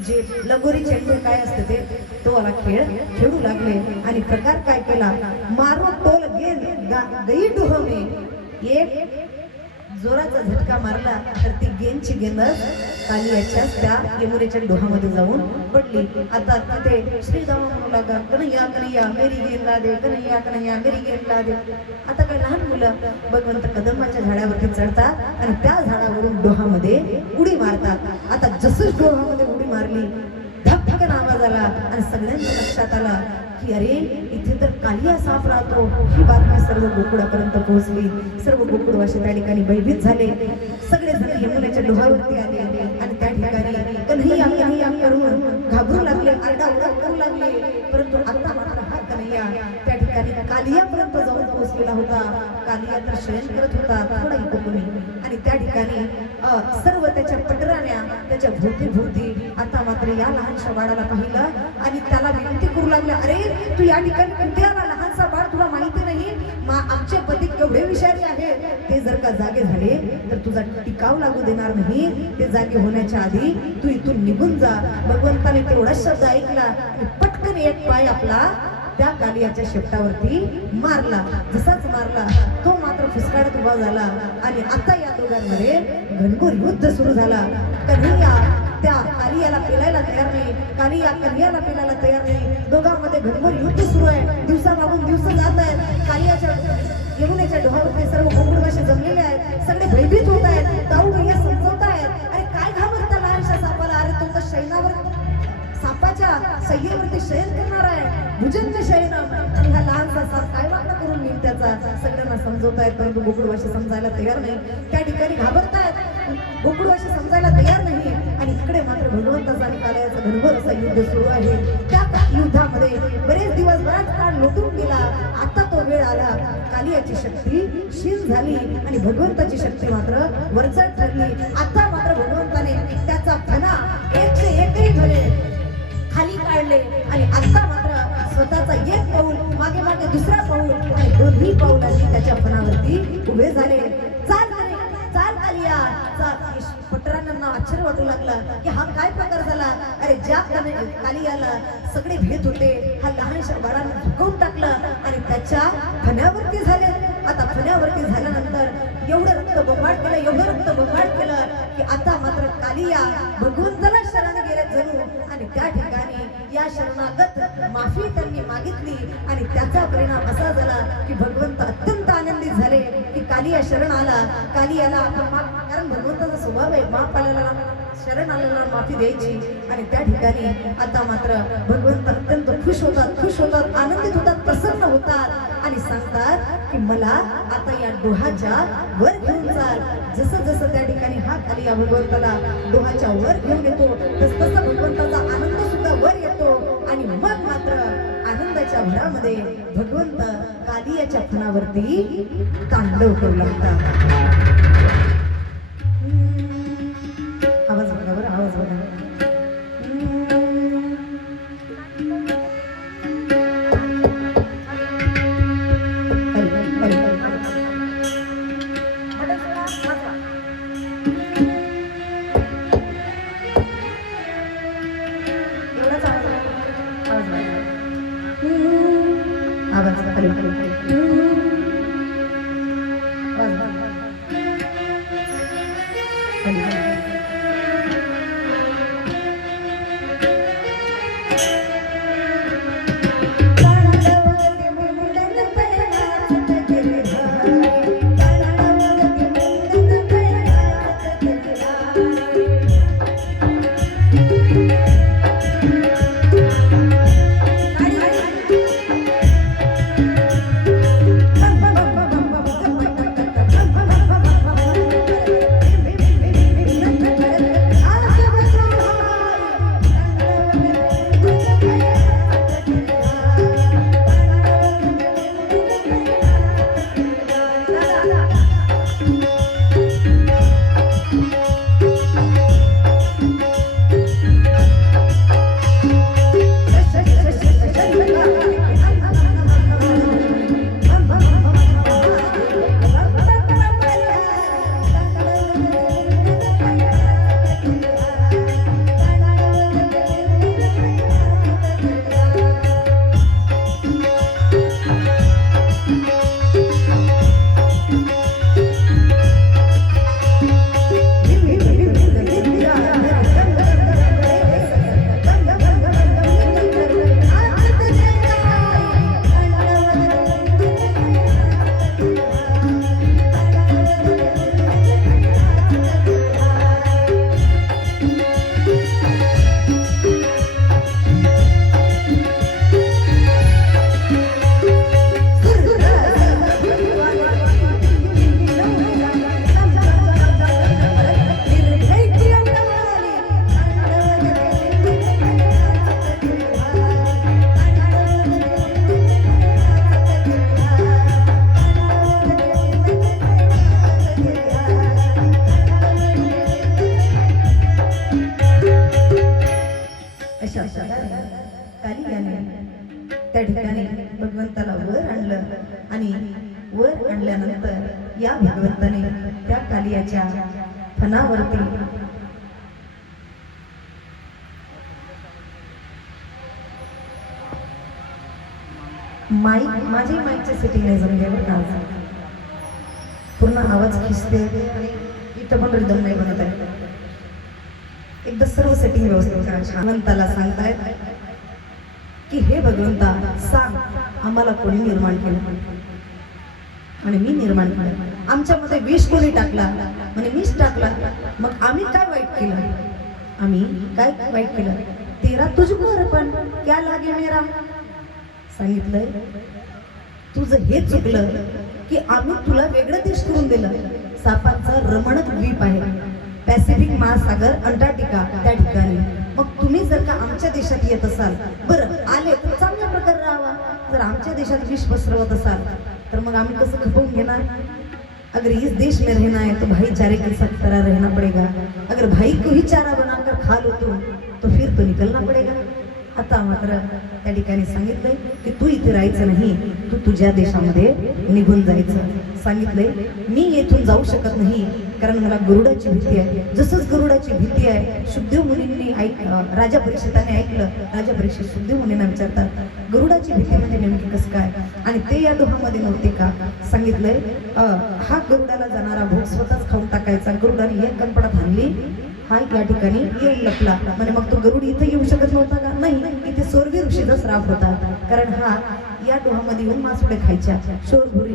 जे लगोरी चेंडू काय असते ते तो वाला खेळ खेळू लागले. आणि प्रकार काय केला? मारो टोल गेंद गई डोह में एक जोराचा झटका मारला तर ती गेंदची गेंदच कालियाच्या त्या यमुनेच्या डोहामध्ये जाऊन पडली. आता तिथे श्रीराम म्हणू लागा, कन्हैया कन्हैया मेरी गेंद ला दे, कन्हैया कन्हैया मेरी गेंद ला दे. आता काय लहान मुलं भगवंत कदंबाच्या झाडावरती चढतात आणि त्या झाडावरून डोहामध्ये उडी मारतात. आता जसंच डोहामध्ये उडी मारली धपधपकन आवाज आला आणि सगळ्यांच्या लक्षात आला की अरे इथे तर कालिया साप राहतो. ही बातमी सर्व गोकुळापर्यंत पोहोचली. सर्व गोकुळवासी त्या ठिकाणी भयभीत झाले. सगळे जण यमुनेच्या डोहावरती आले आणि त्या ठिकाणी कन्हैया कन्हैया करून घाबरू लागले, आरडाओरडा करू लागले. परंतु आता मात्र हा कन्हैया त्या ठिकाणी कालियापर्यंत जाऊन पोहोचलेला होता. कालिया तर शयन करत होता थोडा इकडे आणि त्या ठिकाणी सर्व त्याच्या पटराण्या त्याच्या भोवती. आता मात्र या लहानशा बाळाला पाहिलं आणि त्याला विनंती करू लागल्या, अरे तू या ठिकाणी कुठे आला? लहानसा बाळ, तुला माहिती नाही आमचे पती केवढे विषारी आहे. ते जर का जागे झाले तर तुझा टिकाव लागू देणार नाही. ते जागे होण्याच्या आधी तू इथून निघून जा. भगवंताने तेवढा शब्द ऐकला आणि पटकन एक पाय आपला त्या कालियाच्या शेपटावरती मारला. जसाच मारला तो मात्र फुसकाडत उभा झाला आणि आता या दोघांमध्ये घनघोर युद्ध सुरू झाला. कन्हैया त्या कालियाला पेलायला तयार नाही, कालिया कन्हैयाला पेलायला तयार नाही. दोघांमध्ये घनघोर युद्ध सुरू आहे. दिवसामागून दिवस कालियाच्या डोहावरती सर्व गोकुळवासी जमलेले आहेत, सगळे भयभीत होत आहेत, जाऊ भैया समजवत आहेत. अरे काय घाबरता लहानशा सापाला? अरे तो तर शयनावर सापाच्या सह्येवरती शयन करणार आहे, भुजंग शयन. आणि हा लहानसा साप काय वागणं करून येईल त्याचा? सगळ्यांना समजवतायत, परंतु गोकुळवासी समजायला तयार नाही. त्या ठिकाणी घाबरतायत, गोकुळवासी समजायला तयार नाही. आणि इकडे मात्र भगवंताचा आणि कालियाचा घनघोर असा युद्ध सुरू आहे. त्या युद्धामध्ये बरेच दिवस बराच काळ लोटून गेला. आता तो वेळ आला, कालियाची शक्ती क्षीण झाली आणि भगवंताची शक्ती मात्र वरचढ ठरली. आता मात्र भगवंताने त्याचा फणा 101 भले खाली काढले आणि आता मात्र स्वतःचा एक पाऊल मागे मागे दुसरा पाऊल आणि दोन्ही पाऊलांनी त्याच्या फणावरती उभे झाले. चाल चाल कालिया चाल. पटरांना आश्चर्य वाटू लागला की हा काय प्रकार झाला. अरे ज्या कालियाला सगळे भेट होते, हा लहानशा बाळाने झुकवून टाकलं आणि त्याच्या फण्यावरती झाले. आता फण्यावरती झाल्यानंतर एवढं रक्त बंबाट केलं, एवढं रक्त बंबाट केलं की आता मात्र कालिया भगवंताला शरण गेले जणू. आणि त्या ठिकाणी या शरणागत माफी त्यांनी मागितली आणि त्याचा परिणाम असा झाला की भगवंत अत्यंत आनंदित झाले की कालिया शरण आला. कालियाला आपण माफ, कारण भगवंताचा स्वभाव आहे माफ आलेला शरण आलेला माफी द्यायची. आणि त्या ठिकाणी आता मात्र भगवंत अत्यंत खुश होतात, आनंदित होतात, प्रसन्न होतात आणि सांगतात की मला आता या डोहाच्या वर घेऊन चाल. जसं जसं त्या ठिकाणी हा कालिया भगवंताला डोहाच्या वर घेऊन येतो तसं भगवंताचा आनंद सुद्धा वर येतो. आणि मग मात्र आनंदाच्या भरामध्ये भगवंत कालियाच्या फणावरती तांडव करू लागतात. आवाज बघा बरं, आवाज बघा. त्या ठिकाणी भगवंताला वर आणलं आणि वर आणल्यानंतर या भगवंताने त्या कालियाच्या फणावरती माईक, माझी माईकची सेटिंग नाही जमल्यावर ना पूर्ण आवाज खिचते आणि इथं पण रिदम नाही बनत आहे. एकदा सर्व सेटिंग व्यवस्थित करायची. भगवंताला सांगतायत की हे भगवंता सांग आम्हाला कोणी निर्माण केलं. आणि मी निर्माण केलं. आमच्यामध्ये विष कोणी टाकला म्हणे मीच टाकला. मग आम्ही काय वाईट केलं? आम्ही काय वाईट केलं? तेरा तुझको अर्पण क्या लागे मेरा. सांगितलंय तुझं हे चुकलं की आम्ही तुला वेगळं देश करून दिलं. सापांचा रमणक द्वीप आहे, पॅसिफिक महासागर, अंटार्क्टिका त्या ठिकाणी. मग तुम्ही जर का आमच्या देशात येत असाल, बरं आले तर चांगल्या प्रकारे राहावा. जर आमच्या देशात विष पसरवत असाल तर मग आम्ही कसं खपवून घेणार? अगर इस देश में रहना है तो भाईचारे के साथ तरह रहना पड़ेगा. अगर भाई को ही चारा बनाकर खा लो तो फिर तो निकलना पड़ेगा. आता मात्र त्या ठिकाणी सांगितलंय की तू इथे राहायचं नाही, तू तुझ्या देशामध्ये निघून जायचं. सांगितलंय मी येथून जाऊ शकत नाही कारण मला गरुडाची भीती आहे. जसंच गरुडाची भीती आहे, शुद्धदेव मुनींनी राजा परीक्षिताने ऐकलं. राजा परीक्षित शुद्धदेव मुनींना विचारतात गरुडाची भीती म्हणजे नेमकी कसं काय, आणि ते या डोहामध्ये नव्हते का? सांगितलंय हा गरुडाला जाणारा भोग स्वतःच खाऊन टाकायचा. गरुडाने एक कणपडात हाणली, हा या ठिकाणी येऊन लपला. म्हणजे मग तो गरुड इथे येऊ शकत नव्हता का? नाही, इथे सोरवी ऋषीचा श्राप होता. कारण हा या डोहामध्ये येऊन मासोळे खायच्या. शोरभुरी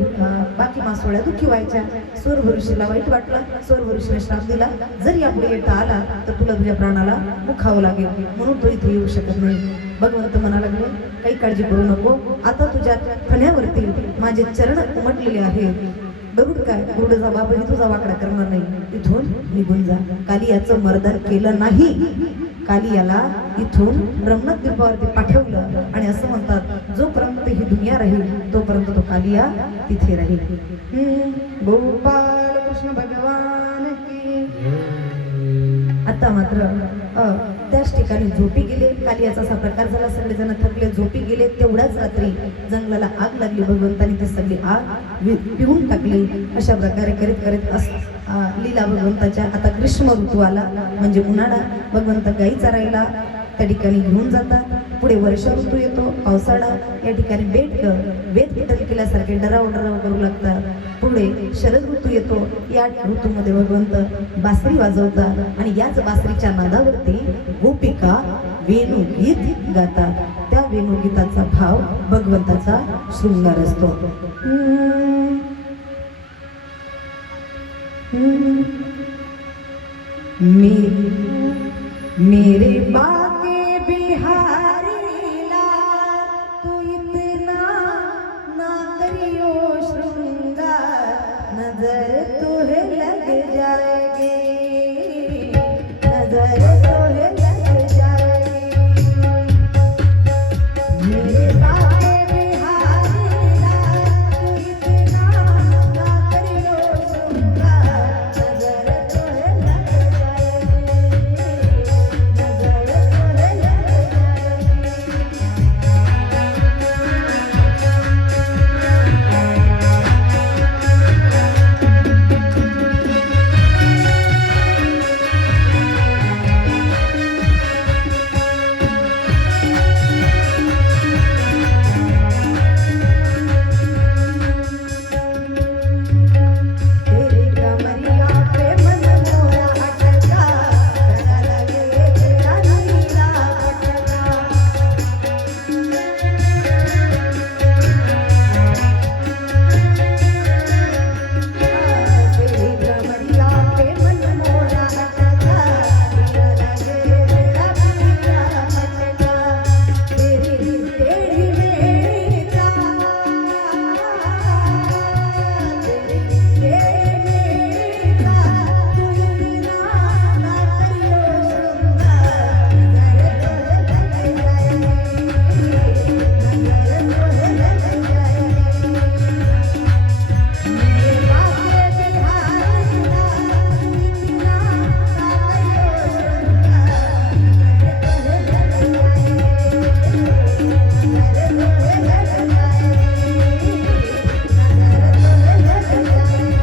बाकी मासोळ्या दुःखी व्हायच्या. सोरभ ऋषीला वाईट वाटलं. सोरभ ऋषीने श्राप दिला, जर यापुढे येता आला तर तुला तुझ्या प्राणाला मुखावं लागेल, म्हणून तो इथे येऊ शकत नाही. भगवंत म्हणा लागले काही काळजी करू नको, आता तुझ्या फण्यावरती माझे चरण उमटलेले आहेत. गरुड काय, गरुडाचा बाबा तुझा वाकडा करणार नाही, इथून निघून जा. कालियाचं मर्दन केलं नाही, कालियाला इथून रमणक द्वीपावरती पाठवलं. आणि असं म्हणतात जोपर्यंत ही दुनिया राहील तोपर्यंत तो कालिया तिथे राहील. गोपाल कृष्ण भगवान की. आता मात्र त्याच ठिकाणी झोपी गेले. कालियाचा असा प्रकार झाला, सगळेजण थकले, झोपी गेले. तेवढ्याच रात्री जंगलाला आग लागली. भगवंतांनी ती सगळी आग पिऊन टाकली. अशा प्रकारे करीत करीत लीला भगवंताच्या. आता ग्रीष्म ऋतू आला म्हणजे उन्हाळा. भगवंत गाई चरायला त्या ठिकाणी घेऊन जातात. पुढे वर्षा ऋतू येतो, पावसाळा. या ठिकाणी वेद कीर्तन केल्यासारखे डराव करू लागतात. पुढे शरद ऋतू येतो. या ऋतूमध्ये भगवंत बासरी वाजवतात आणि याच बासरीच्या नादावरती गोपिका वेणुगीत गातात. त्या वेणुगीताचा भाव भगवंताचा शृंगार असतो. मेरे बाके बिहारी लाल तू इतना ना करियो श्रृंगार, नजर तुहे लग जाएगी, नजर तुहे लग जाएगी. मेरे बाके बिहारी लाल तू इतना ना करियो श्रृंगार, नजर तुहे लग जाएगी, नजर तुहे लग जाएगी. तेरी कमरिया पे मन मोरा अटका, गला लगे तेरा नीला पटका. तेरी कमरिया पे मन मोरा अटका, गला लगे तेरा नीला पटका. तेरी टेढ़ी मेढ़ी चाल, तेरी टेढ़ी मेढ़ी चाल, तू इतना ना करियो श्रृंगार, नजर तुहे लग जाएगी, नजर तुहे लग जाएगी. मेरे बाके बिहारी लाल तू इतना ना करियो श्रृंगार, नजर तुहे लग जाएगी, नजर तुहे लग जाएगी, नजर तुहे लग जाएगी.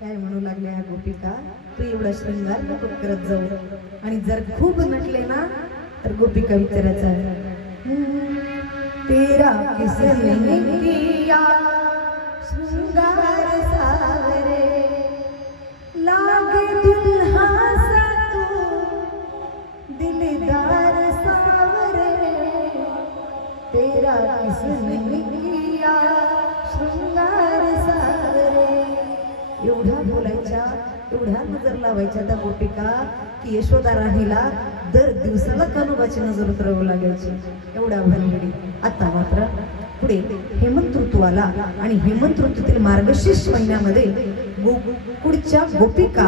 काय म्हणू लागल्या ह्या गोपिका, तू एवढा श्रृंगार नको करत जाऊ. आणि जर खूप नटले ना तर गोपिका विचारायचं तेरा किसने किया श्रृंगार सावरे, लागे दुल्हा सा तू दिलदार सावरे, तेरा किसने किया श्रृंगार सावरे. एवढ्या बोलायच्या, एवढ्या नजर लावायच्या त्या गोपिका की यशोदा राणीला दर दिवसाला कान्होबाची नजर उतरवू लागायची. एवढ्या भानगडी. आता मात्र पुढे हेमंत ऋतू आला आणि हेमंत ऋतूतील मार्गशीर्ष महिन्यामध्ये पुढच्या गोपिका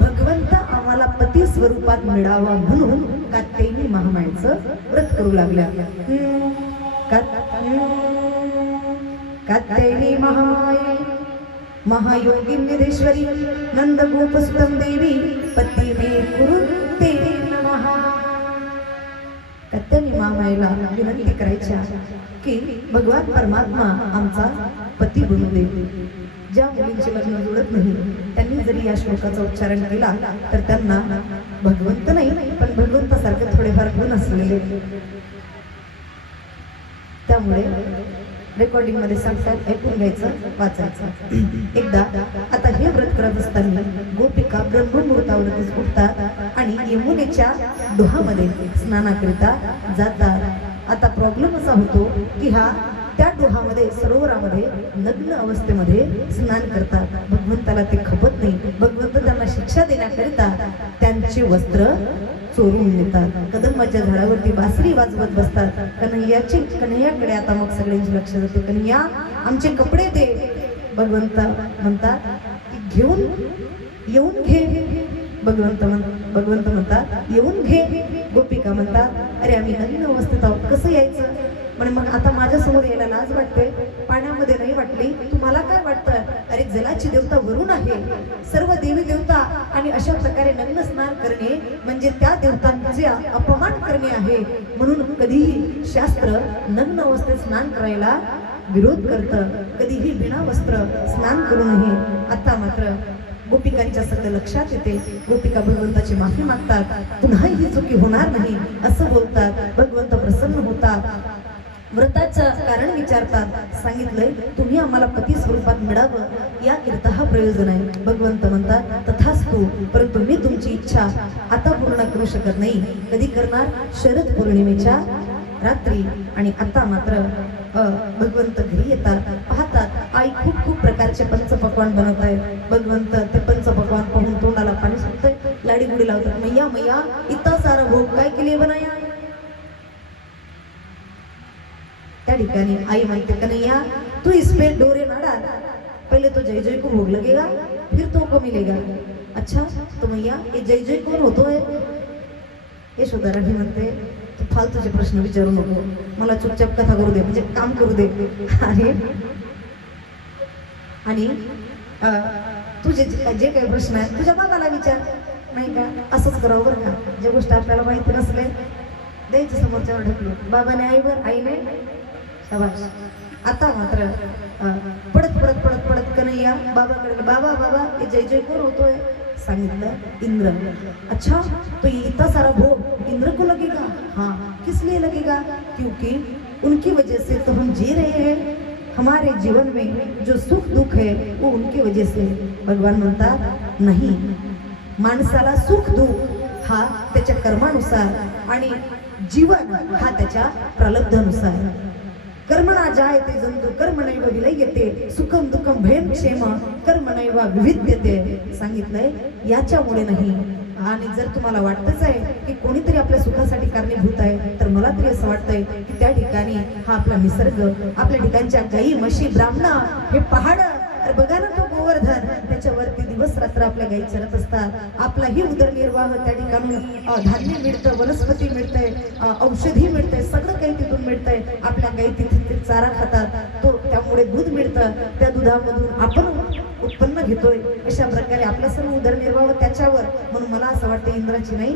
भगवंत आम्हाला पती स्वरूपात मिळावा म्हणून कात्यायनी महामायेचं व्रत करू लागल्या. कात्यायनी महामाये महायोगी निधेश्वरी नंद गोपसुतम देवी पती मे कुरुते नमः. कात्यायनी महामायेला विनंती करायच्या की भगवान परमात्मा आमचा पती बनू दे. ज्या मुलींचे लग्न जुळत नाही त्यांनी जरी या श्लोकाचा उच्चारण केला तर त्यांना भगवंत नाही पण भगवंतासारखे थोडेफार गुण असलेले. त्यामुळे रेकॉर्डिंग मध्ये सांगतात, ऐकून घ्यायचं, वाचायचं. एकदा आता हे व्रत करत असताना गोपिका ब्रह्ममुहूर्तावरतीच उठतात आणि यमुनेच्या डोहामध्ये स्नानाकरिता जातात. आता प्रॉब्लेम असा होतो की हा त्या डोहामध्ये सरोवरामध्ये नग्न अवस्थेमध्ये स्नान करतात. भगवंताला ते खपत नाही. भगवंत त्यांना शिक्षा देण्याकरिता त्यांचे वस्त्र चोरून नेतात. कदंबाच्या झाडावरती बासरी वाजवत बसतात. कन्हैयाकडे आता मग सगळ्यांचे लक्ष जाते. कन्हैया आमचे कपडे दे. भगवंत म्हणतात की येऊन घे. भगवंत म्हणतात येऊन घे. गोपिका म्हणतात अरे आम्ही नवीन अवस्थेत आहोत, कसं यायचं. म्हणे मग आता माझ्या समोर यायला लाज वाटते, पाण्यामध्ये नाही वाटली, तुम्हाला काय वाटतं. अरे जलाची देवता वरुण आहे, सर्व देवी देवता आणि अशा प्रकारे नग्न स्नान करणे म्हणजे त्या देवतांचे अपमान करणे आहे. म्हणून कधीही शास्त्र नग्न अवस्थेत स्नान करायला विरोध करतं. कधीही बिना वस्त्र स्नान करू नये. आता मात्र गोपिकांच्या सगळं लक्षात येते. गोपिका भगवंताची माफी मागतात. पुन्हा ही चुकी होणार नाही असं बोलतात. भगवंत प्रसन्न होतात. व्रताचं कारण विचारतात. सांगितलंय तुम्ही आम्हाला पती स्वरूपात मिळावं याकरिता हा प्रयोजन आहे. भगवंत म्हणतात तथास्तु, परंतु मी तुमची इच्छा आता पूर्ण करू शकत नाही. कधी करणार. शरद पौर्णिमेच्या रात्री. आणि आता मात्र भगवंत घरी येतात. पाहतात आई खूप प्रकारचे पंचपक्वान बनवत आहेत. भगवंत ते पंचपक्वान पाहून तोंडाला पाणी सुटतंय. लाडी गुडी लावतात. मैया इतका सारा भोग काय केली बनाया. त्या ठिकाणी आई म्हणते कन्हैया तू इस पे डोरे ना डाल, पहले तो जय जय को भोग लगेगा फिर तो को मिलेगा. अच्छा तो मैया ये जय जय कौन होतो है. यशोदा राणी म्हणते तू फालतूचे प्रश्न विचारू नको, मला चुपचाप कथा करू दे, म्हणजे काम करू दे. आणि तुझे जे काही प्रश्न आहेत तुझ्या बाबाला विचार. नाही का असंच करावं बरं का. जे गोष्ट आपल्याला माहिती नसले द्यायचं समोरच्यावर ढकलून. बाबाने आईवर, आईने शाबास. आता मात्र पडत कन्हैया बाबाकडे. बाबा ये जय जय कोण होतोय. सांगितलं इंद्र. अच्छा तो इतना सारा भोग इंद्र को लगेगा. हाँ किस लिए लगेगा. क्योंकि उनकी वजह से तो हम जी रहे हैं. हमारे जीवन में जो सुख दुख है वो उनकी वजह से. भगवान म्हणतात नाही, माणसाला सुख दुख हा त्याच्या कर्मानुसार आणि जीवन हा त्याच्या प्रारब्धानुसार. कर्मणा जायते जंतु कर्मणैव विलयते सुखम दुःखम भयम क्षेम कर्मणैव विविध्यते. सांगितलंय याच्यामुळे नाही. आणि जर तुम्हाला वाटतच आहे की कोणीतरी आपल्या सुखासाठी कारणीभूत आहे तर मला तरी असं वाटतंय की त्या ठिकाणी हा आपला निसर्ग, आपल्या ठिकाणच्या गाई म्हशी ब्राह्मण हे पहाड, अरे बघा ना तो गोवर्धन, त्याच्यावरती दिवस रात्र आपल्या गाई चरत असतात. आपलाही उदरनिर्वाह त्या ठिकाणी धान्य मिळतं, वनस्पती मिळतंय, औषधी मिळतंय, सगळं काही तिथून मिळतंय. आपल्या गाई तिथे चारा खातात, तो त्यामुळे दूध मिळतं. त्या दुधामधून आपण उत्पन्न घेतोय. अशा प्रकारे आपला सर्व उदरनिर्वाह त्याच्यावर. म्हणून मला असं वाटतं इंद्राची नाही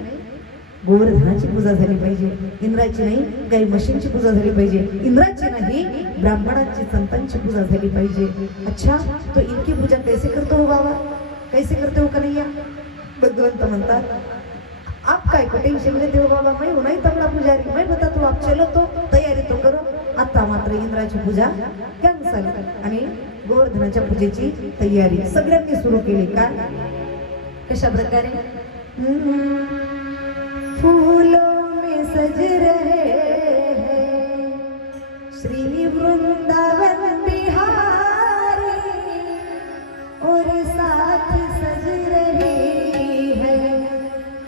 गोवर्धनाची पूजा झाली पाहिजे. इंद्राची नाही गाई म्हशींची पूजा झाली पाहिजे. इंद्राची नाही ब्राह्मणांची संतांची पूजा झाली पाहिजे. अच्छा तो इनकी पूजा कैसे करतो हो बाबा, कैसे करते हो कन्हैया. भगवंत म्हणतात आप काय को टेंशन लेते हो बाबा, मैं हूं नहीं तबला पुजारी, मैं बताता हूं आप चलो तो आपल्या इंद्राची पूजा कॅन्सल आणि गोवर्धनाच्या पूजेची तयारी सगळ्यांनी सुरू केली. का कशा प्रकारे फूलों में सज रहे हैं श्री वृंदावन बिहारी और साथ सज रही है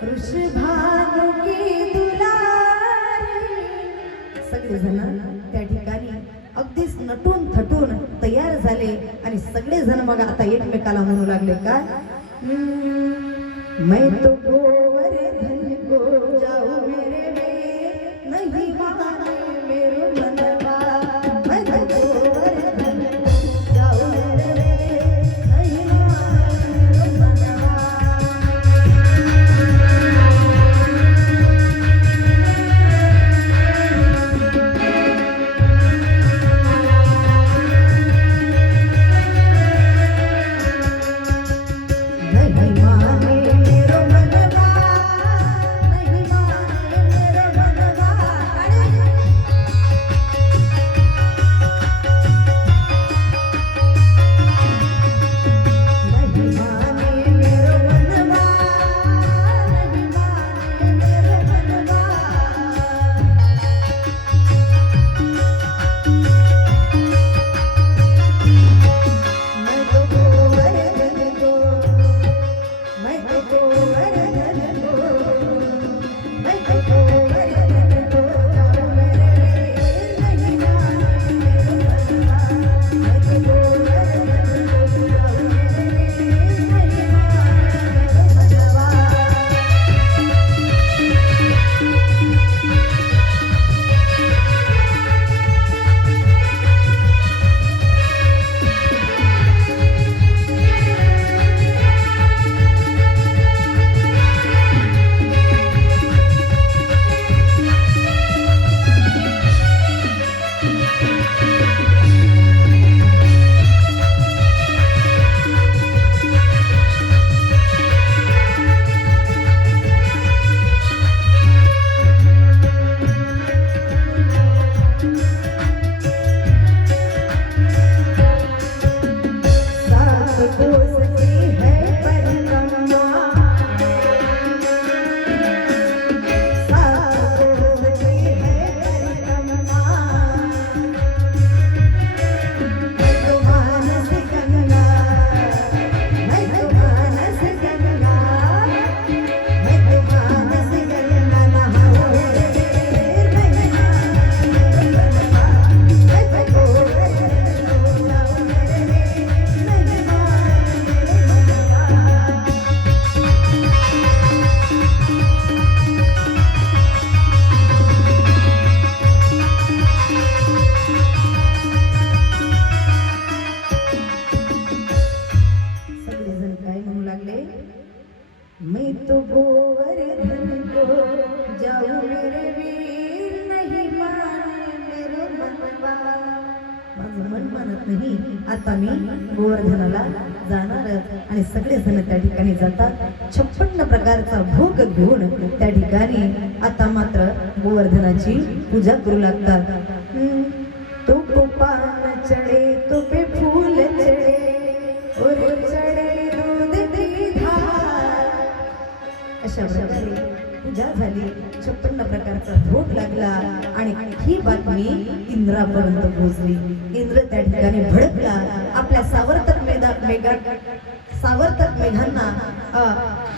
वृषभानु की दुलारी. सगळेजण त्या ठिकाणी अगदीच नटून थटून तयार झाले आणि सगळेजण मग आता एकमेकाला म्हणू लागले का मैं तो गोवर्धन को जाऊं मेरे वे नहीं माने मेरो मनवा. मैं तो गोवर्धन को जाऊं मेरे वे नहीं माने मेरो मनवा. नहीं माने मेरो मनवा, नहीं माने मेरो मनवा. नहीं माने मेरो मनवा, नहीं माने मेरो मनवा. मैं तो गोवर्धन को, मैं तो गोवर्धन को, मैं तो गोवर्धन को जाऊं मेरे नहीं माने मेरो मनवा. मैं तो गोवर्धन को जाऊं मेरे नहीं माने मेरो मनवा. सात कोस की है परिक्रमा, सात कोस की है परिक्रमा. मैं तो मानस गंगा, मैं तो मानस गंगा, मैं तो मानस गंगा नहाऊं मेरे नहीं माने मेरो मनवा. मैं तो गोवर्धन को जाऊं मेरे नहीं माने मेरो मनवा. सगळेजण काय म्हणू लागले मैं तो गोवर्धन को जाऊं मेरे वीर नहीं माने मेरो मनवा. माझं मन मानत नाही आता मी गोवर्धनाला जाणार आणि सगळेजण त्या ठिकाणी जातात. 56 प्रकारचा भोग घेऊन त्या ठिकाणी आता मात्र गोवर्धनाची पूजा करू लागतात. तो पान चढ़े तो पे फूल चढ़े और चढ़े दूध की धार. अशा प्रकारे पूजा झाली. 56 प्रकारचा भोग लागला आणि ही बातमी इंद्रापर्यंत पोहोचली. इंद्र त्या ठिकाणी भडकला. आपल्या सावर्तक मेघांना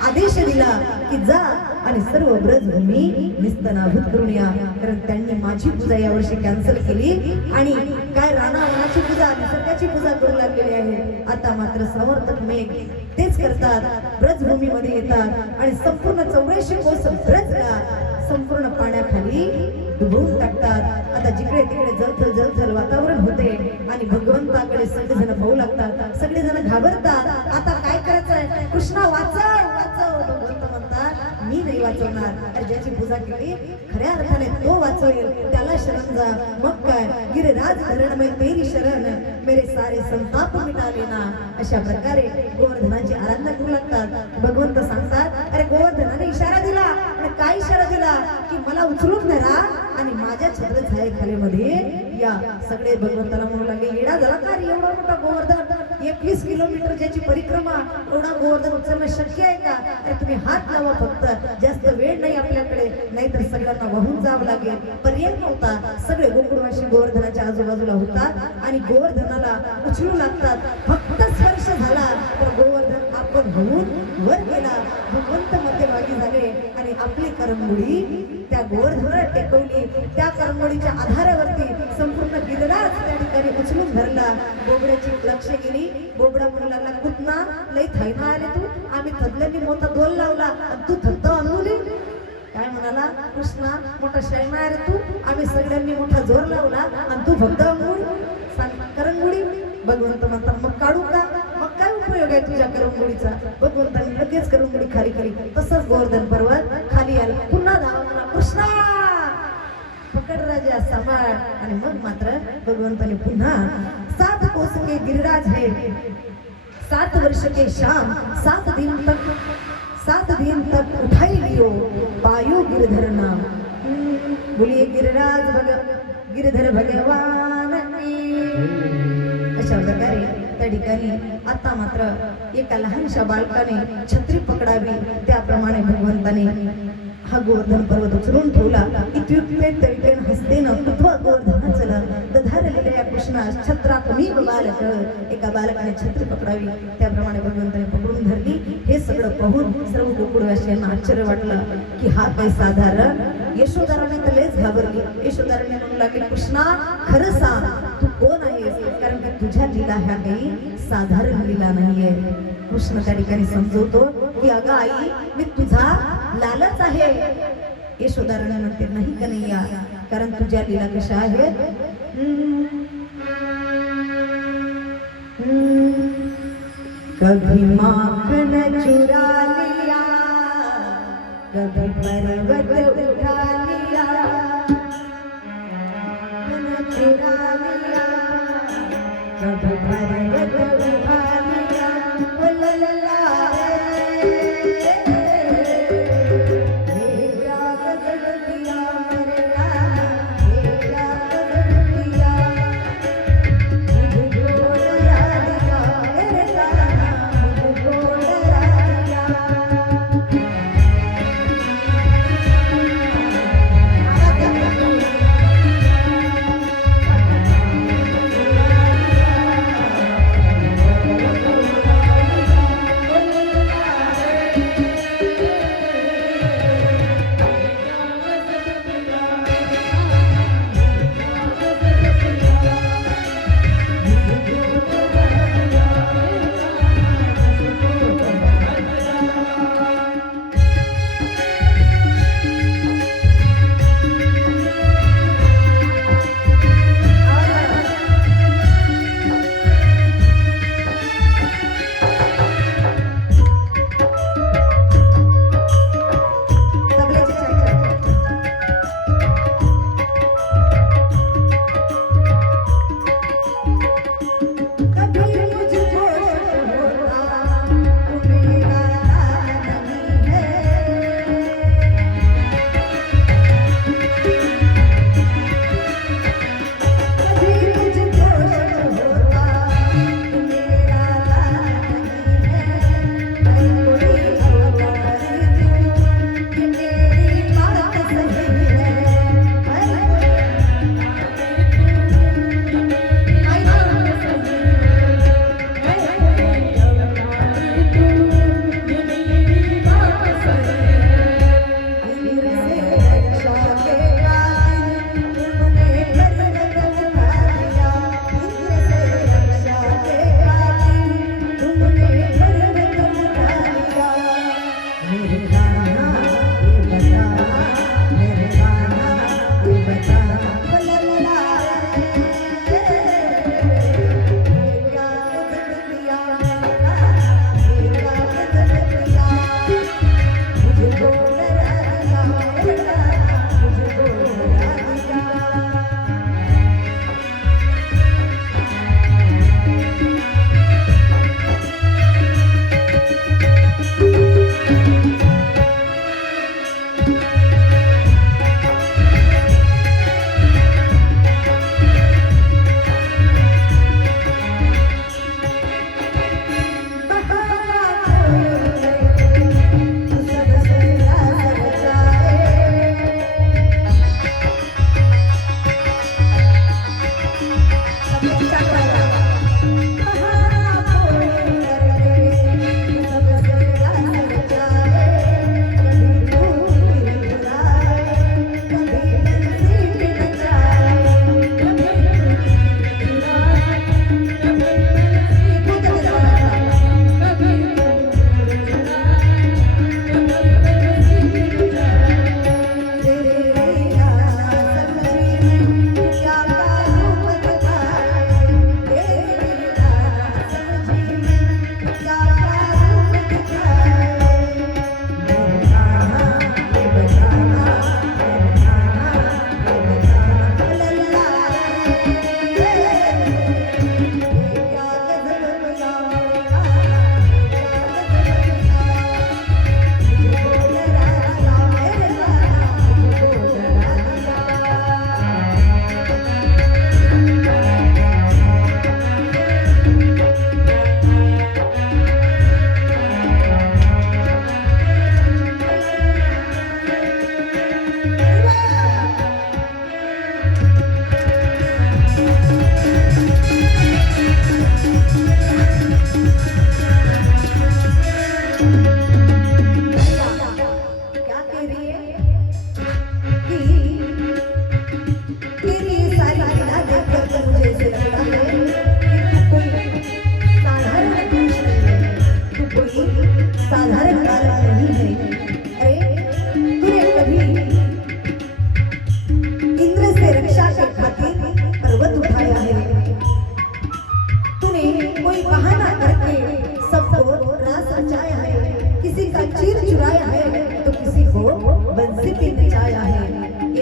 आदेश दिला की जा आणि सर्व ब्रजभूमी निस्तनाभूत करून या. कारण त्यांनी माझी पूजा यावर्षी कॅन्सल केली आणि काय रानावनाची पूजा निसर्गाची पूजा करू लागलेली आहे. आता मात्र सावर्तक मेघ तेच करतात. ब्रजभूमीमध्ये येतात आणि संपूर्ण 84 कोस ब्रजला संपूर्ण पाण्याखाली डुबवून टाकतात. आता जिकडे तिकडे जलथल वातावरण होते आणि भगवंताकडे सगळेजण पाहू लागतात. सगळेजण घाबरतात. आता काय करायचंय? कृष्णा वाचव वाचव. भगवंत म्हणतात मी नाही वाचवणार. तर ज्याची पूजा केली खऱ्या अर्थाने तो वाचवेल. त्याला शरण जा. मग काय गिरिराज धरण में तेरी शरण मेरे सारे संताप मिटा लेना. अशा प्रकारे गोवर्धनाची आराधना करू लागतात. भगवंत सांगतात अरे गोवर्धनाने इशारा दिला आणि काय इशारा दिला की मला उचलून धरा आणि माझ्या छत्र छायेखालीमध्ये या. सगळे भगवंताला म्हणू लागले, येडा झाला का रे? एवढा मोठा गोवर्धन, 21 किलोमीटर ज्याची परिक्रमा, एवढा गोवर्धन उचलणं शक्य आहे का? अरे तुम्ही हात लावा फक्त, जास्त वेळ नाही आपल्याकडे, नाहीतर सगळ्यांना वाहून जावं लागेल. पर्याय नव्हता. सगळे गोकुळवासी गोवर्धनाच्या आजूबाजूला होतात आणि गोवर्धनाला उचलू लागतात. फक्त स्पर्श झाला तर गोवर्धन आपण होऊन वर गेला. भगवंत मध्यभागी झाले आणि आपली करंगुळी त्या गोवर्धनाला टेकवली. त्या करंगुळीच्या आधारावरती संपूर्ण गिरिराज त्या ठिकाणी उचलून धरला. बोबड्याची लक्ष गेली. बोबडा म्हणू लागला, कुठना लई थैना आले तू? आम्ही थकल्यांनी मोठा दोल लावला आणि तू थकतो अंगुली? काय म्हणाला? कृष्णा मोठा शायना आहे रे तू, आम्ही सगळ्यांनी मोठा जोर लावला आणि तू फक्त अंगुळी करंगुळी. भगवंत म्हणतात, मग काढू का? मग काय उपयोग आहे तुझ्या करंगुळीचा? भगवंतांनी लगेच करंगुळी खाली केली. तसंच गोवर्धन पर्वत खाली आला. पुन्हा धावा म्हणा, कृष्णा पकड राजा सांभाळ. आणि मग मात्र भगवंताने पुन्हा 7 कोस के गिरिराज है, 7 वर्ष के शाम, 7 दिन तक उठाई लियो पायो गिरधर नाम. बोलिए गिरधर भगवान की. अशा प्रकारे त्या ठिकाणी आता मात्र एका लहानशा बालकाने छत्री पकडावी, त्याप्रमाणे भगवंताने हा गोवर्धन पर्वत उचलून ठेवला. इत्युक्ते तैतेन हस्तेन कृत्वा गोवर्धनाचलं दधारलेल्या या कृष्णास छत्रात मी बालक. एका बालकाने छत्री पकडावी, त्याप्रमाणे भगवंताने पकडून धरली. हे सगळं पाहून सर्व गोकुळवासियांना आश्चर्य वाटलं की हा काही साधारण. यशोधराने तर लयच घाबरली. यशोधराने म्हणू लागली, कृष्णा खरं सांग तू कोण आहेस? कारण की तुझ्या लीला ह्या काही साधारण लीला नाहीये. कृष्ण त्या ठिकाणी समजवतो की अगं आई, मी तुझा लालच आहे. यशोधराने म्हणते, नाही कन्हैया, कारण तुझ्या लीला कशा आहेत? कभी माखन चुरा लिया, कभी पर्वत उठा लिया, चुरा लिया, कभी पर्वत उठा लिया.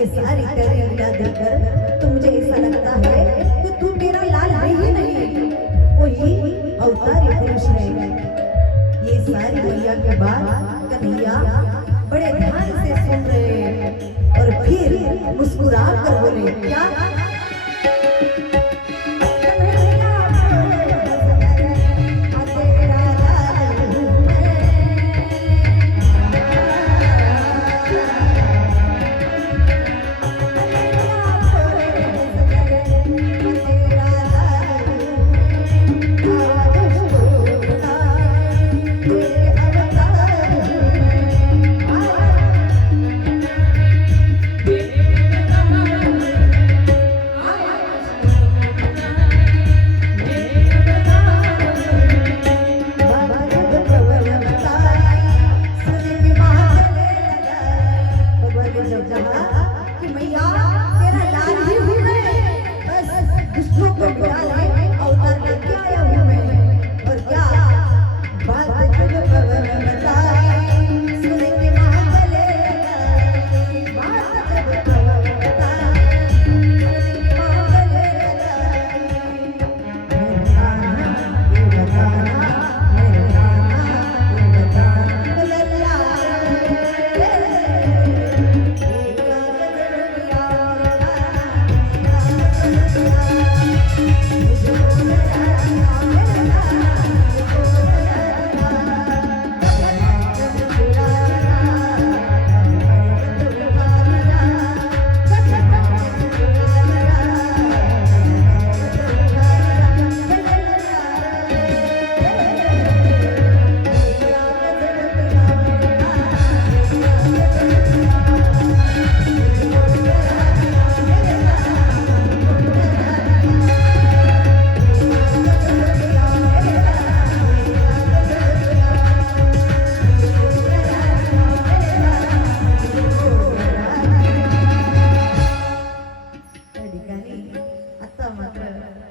ये सारी तेरी लीला देखकर तो मुझे ऐसा लगता है कि तू मेरा लाल है ही नहीं, कोई अवतारी पुरुष है। ये सारी मैया की बात कन्हैया बड़े ध्यान से सुन रहे और फिर मुस्कुरा कर बोले, क्या कि मैया तेरा लाल ही हूँ मैं, बस दुष्टों को मिटा ले अवतार लेके आया हूँ मैं। और क्या बात जब पवन बताए सुनेंगे महाबले, बात जब पवन बताए सुनेंगे महाबले। मेरे कान्हा ये बताना, मेरे कान्हा ये बताना लल्ला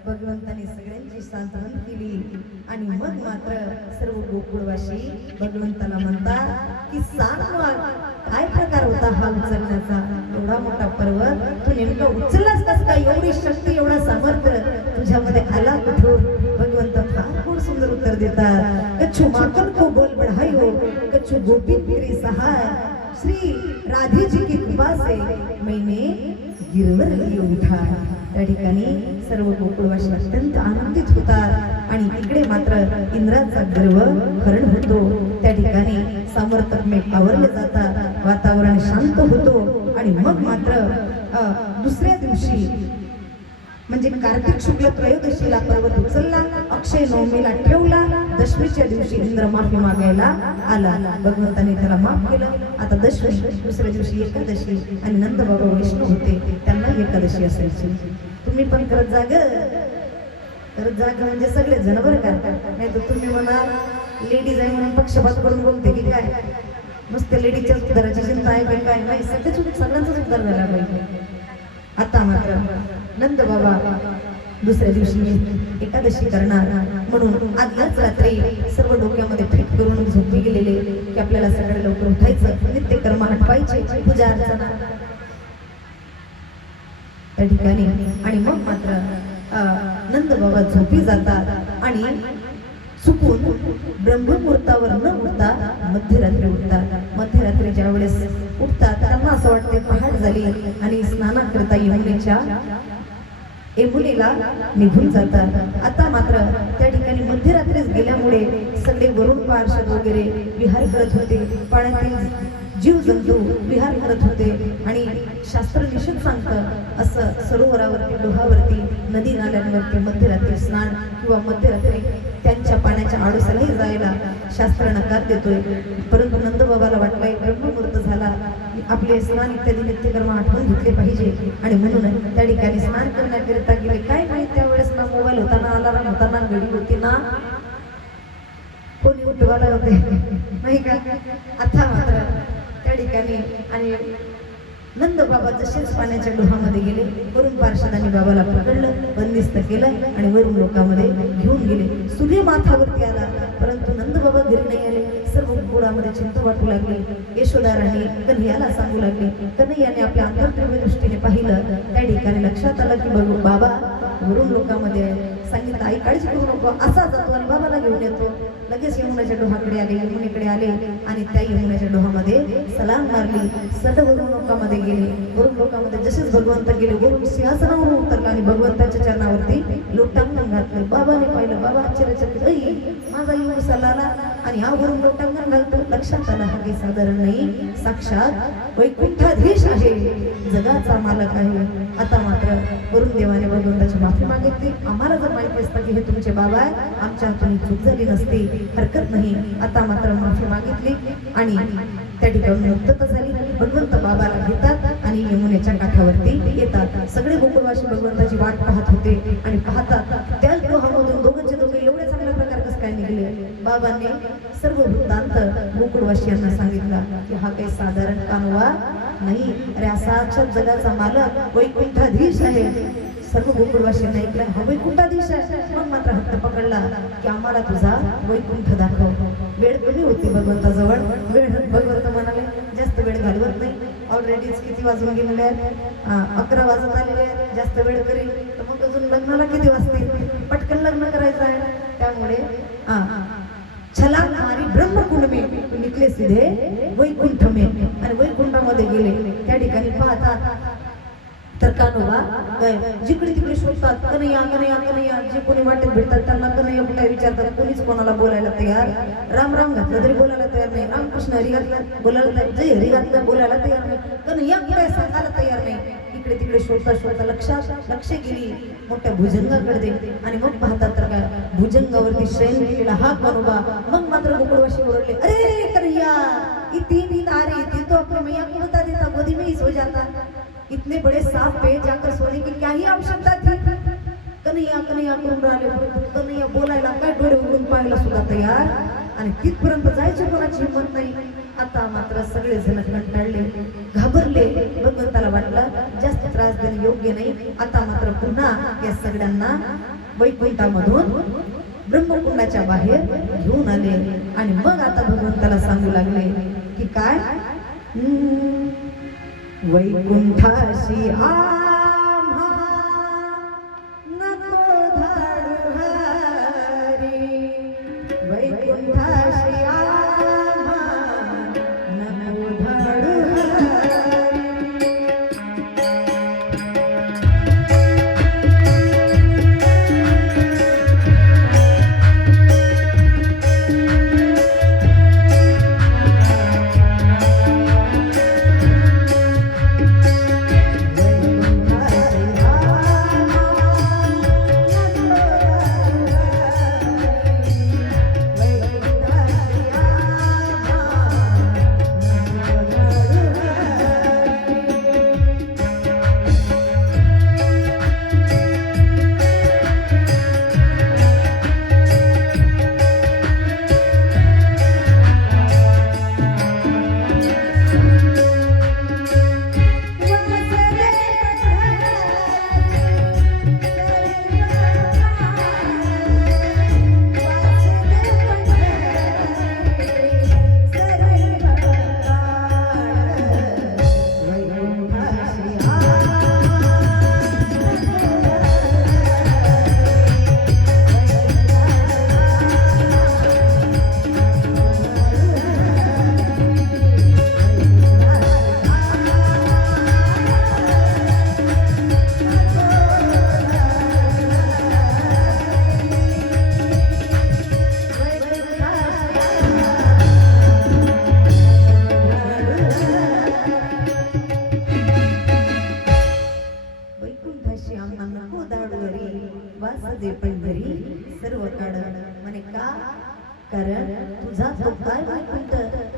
भगवंताने सगळ्यांची सांत्वन केली आणि मग मात्र सर्व गोकुळवासी भगवंताला म्हणतात की सांग मग काय प्रकार होता हा उचलण्याचा, एवढा मोठा पर्वत तू नेमका उचललास कस काय, एवढी शक्ती एवढा सामर्थ्य तुझ्यामध्ये आला कुठून। भगवंत फार सुंदर उत्तर देतात, कच्छु माखन को बोल बढ़ाई कच्छु गोपी तेरी सहाय, श्री राधे जी की कृपा से मैंने गिरवर लिए उठा। त्या ठिकाणी सर्व गोकुळवासी अत्यंत आनंदित होतात आणि इकडे मात्र इंद्राचा गर्व हरण होतो। त्या ठिकाणी सामर्थ्यमेघ आवरले जातात, वातावरण शांत होतो आणि मग मात्र दुसऱ्या दिवशी म्हणजे कार्तिक शुक्ल त्रयोदशीला पर्वत उचलला, अक्षय नवमीला ठेवला, दशमीच्या दिवशी इंद्र माफी मागायला आला, भगवंताने त्याला माफ केलं। आता दशमी, दुसऱ्या दिवशी एकादशी आणि नंद बाबा वैष्णव होते, त्यांना एकादशी असायची। तुम्ही पण करत जाग म्हणजे सगळे जनावर का, नाही तर तुम्ही म्हणाल लेडीज आहे म्हणून पक्षपात करून बोलते की काय, मस्त लेडीजच्या उद्धाराची चिंता आहे की काय, नाही सगळ्यांचाच उद्धार झाला पाहिजे। आता मात्र नंद बाबा दुसऱ्या दिवशी एकादशी करणार म्हणून आदल्याच रात्री सर्व डोक्यामध्ये फिट करून झोपी गेलेले की आपल्याला सकाळी लवकर उठायचं, नित्यकर्म आटवायचे, पूजा अर्चना त्या ठिकाणी। आणि मग मात्र नंद बाबा झोपी जातात आणि चुकून ब्रह्ममुहूर्तावर न उठता मध्यरात्री उठतात। मध्यरात्री ज्या वेळेस उठतात त्यांना असं वाटते पहाट झाली आणि स्नानाकरता यमुनेला निघून जातात। आता मात्र त्या ठिकाणी मध्यरात्रीच गेल्यामुळे सगळे वरुण पार्षद वगैरे विहार करत होते, पाण्यातील जीव जंतू विहार करत होते आणि शास्त्र निषेध सांगतं असं सरोवरावरती, डोहावरती, नदी नाल्यांवरती मध्यरात्री स्नान किंवा मध्यरात्री त्यांच्या पाण्याच्या आडोसालाही जायला शास्त्र नकार देतोय। परंतु नंदबाबाला वाटलंय ब्रह्ममुहूर्त झाला, आपले स्नान इत्यादी नित्यकर्म आठवून घेतले पाहिजे आणि म्हणून त्या ठिकाणी स्नान करण्याकरिता गेले। काय माहिती त्यावेळेस ना मोबाईल होता, ना अलार्म होता, ना घडी होती, ना कोणी उठवायला होते नाही का। आता मात्र त्या ठिकाणी आणि नंद बाबा जसेच पाण्याच्या डोहामध्ये गेले, वरून पार्षदांनी बाबाला पकडलं, बंदिस्त केलं आणि वरून लोकांमध्ये घेऊन गेले। सूर्य माथावरती आला परंतु नंद बाबा घरी नाही आले। सर्व गोकुळामध्ये चिंता वाटू लागली. यशोदा राणी कन्हैयाला सांगू लागली. कन्हैयाने आपल्या अंतर्द्रव्य दृष्टीने पाहिलं. त्या ठिकाणी लक्षात आलं की बघू बाबा वरून लोकांमध्ये आहे. सांगितलं आई काळजी करू नको, असा जातो आणि बाबाला घेऊन येतो. लगेच यमुनाच्या डोहाकडे आले, यमुनेकडे आले आणि त्या यमुनाच्या डोहामध्ये सलाम मारली. सर्व वरून लोकांमध्ये गेले. वरून लोकांमध्ये जसेच भगवंत गेले, वरून सिंहासनावरून उतरला आणि भगवंताच्या चरणावरती लोटांगण घातलं. बाबाने पाहिलं, बाबा आश्चर्यचकित, माझा योग सलाला आणि हा वरून लोटांगण घालतो. लक्षात आला हा काही साधारण नाही, साक्षात वैकुंठाधीश आहे, जगाचा मालक आहे. आता मात्र वरून देवाने भगवंताची माफी मागितली. आम्हाला जर माहिती असतं की हे तुमचे बाबा आहे, आमच्या हातून चूक झाली नसती, हरकत नाही. आता मात्र माफी मागितली आणि त्या ठिकाणी मुक्तता झाली. भगवंत बाबाला घेतात आणि यमुनेच्या काठावरती येतात. सगळे गोकुळवासी भगवंताची वाट पाहत होते आणि पाहतात त्याच डोहामधून दोघंचे दोघे एवढे चांगल्या प्रकार कसं काय निघले. बाबांनी सर्व वृत्तांत गोकुळवासियांना सांगितला की हा काही साधारण कानवा नाही, अरे असा जगाचा मालक वैकुंठाधीश आहे. सर्व गोकुळवासियांना ऐकलं, हा वैकुंठाधीश आहे. मग मात्र हट्ट पकडला की आम्हाला तुझा वैकुंठ दाखव. वेळ कमी होती भगवंताजवळ. वेळ भगवंत म्हणाले जास्त वेळ घालवत नाही, ऑलरेडीच किती वाजून गेलेले आहेत, 11 वाजत आलेले आहेत, जास्त वेळ करेल तर मग अजून लग्नाला किती वाजतील, पटकन लग्न करायचं आहे. त्यामुळे छलांग मारी ब्रह्मकुंड में निकले सीधे वैकुंठ में आणि वैकुंठामध्ये गेले. त्या ठिकाणी पाहतात तर कान्होबा जिकडे तिकडे शोधतात, कन्हैया कन्हैया कन्हैया. जे कोणी वाटेत भेटतात त्यांना कन्हैया कुठे विचारतात. कोणीच कोणाला बोलायला तयार, राम राम घातलं तरी बोलायला तयार नाही, रामकृष्ण हरी घातलं बोलायला तयार, जय हरी घातलं बोलायला तयार नाही, कन्हैया कुठे सांगायला तयार नाही. इकडे तिकडे शोधता शोधता लक्ष गेली मोठ्या भुजंगाकडे आणि मग पाहतात तर काय भुजंगावरती शयन केलेला हा कान्होबा. मग मात्र गोकुळवासी ओरडले, अरे कन्हैया इतनी तारी थी तो अपने मैया को बता देता, गोदी में ही सो जाता. इतने बड़े सांप पे जाकर सोने की क्या ही आवश्यकता थी. कन्हैया कन्हैया करून राहिले. कन्हैया बोलायला काय डोळे उघडून पाहायला सुद्धा तयार आणि तिथपर्यंत जायची कोणाची हिंमत नाही. आता मात्र सगळे जण कंटाळले, घाबरले. भगवंताला वाटलं जास्त त्रास देणे योग्य नाही. आता मात्र पुन्हा या सगळ्यांना वैकुंठामधून ब्रह्मकुंडाच्या बाहेर घेऊन आले आणि मग आता भगवंताला सांगू लागले की काय वैकुंठाशी आम्हा नको धाडू हरी, वैकुंठाशी आम्हा नको धाडू हरी. वासुदेव पंढरी सर्व काढ म्हणे का कारण तुझा तो काय वैकुंठ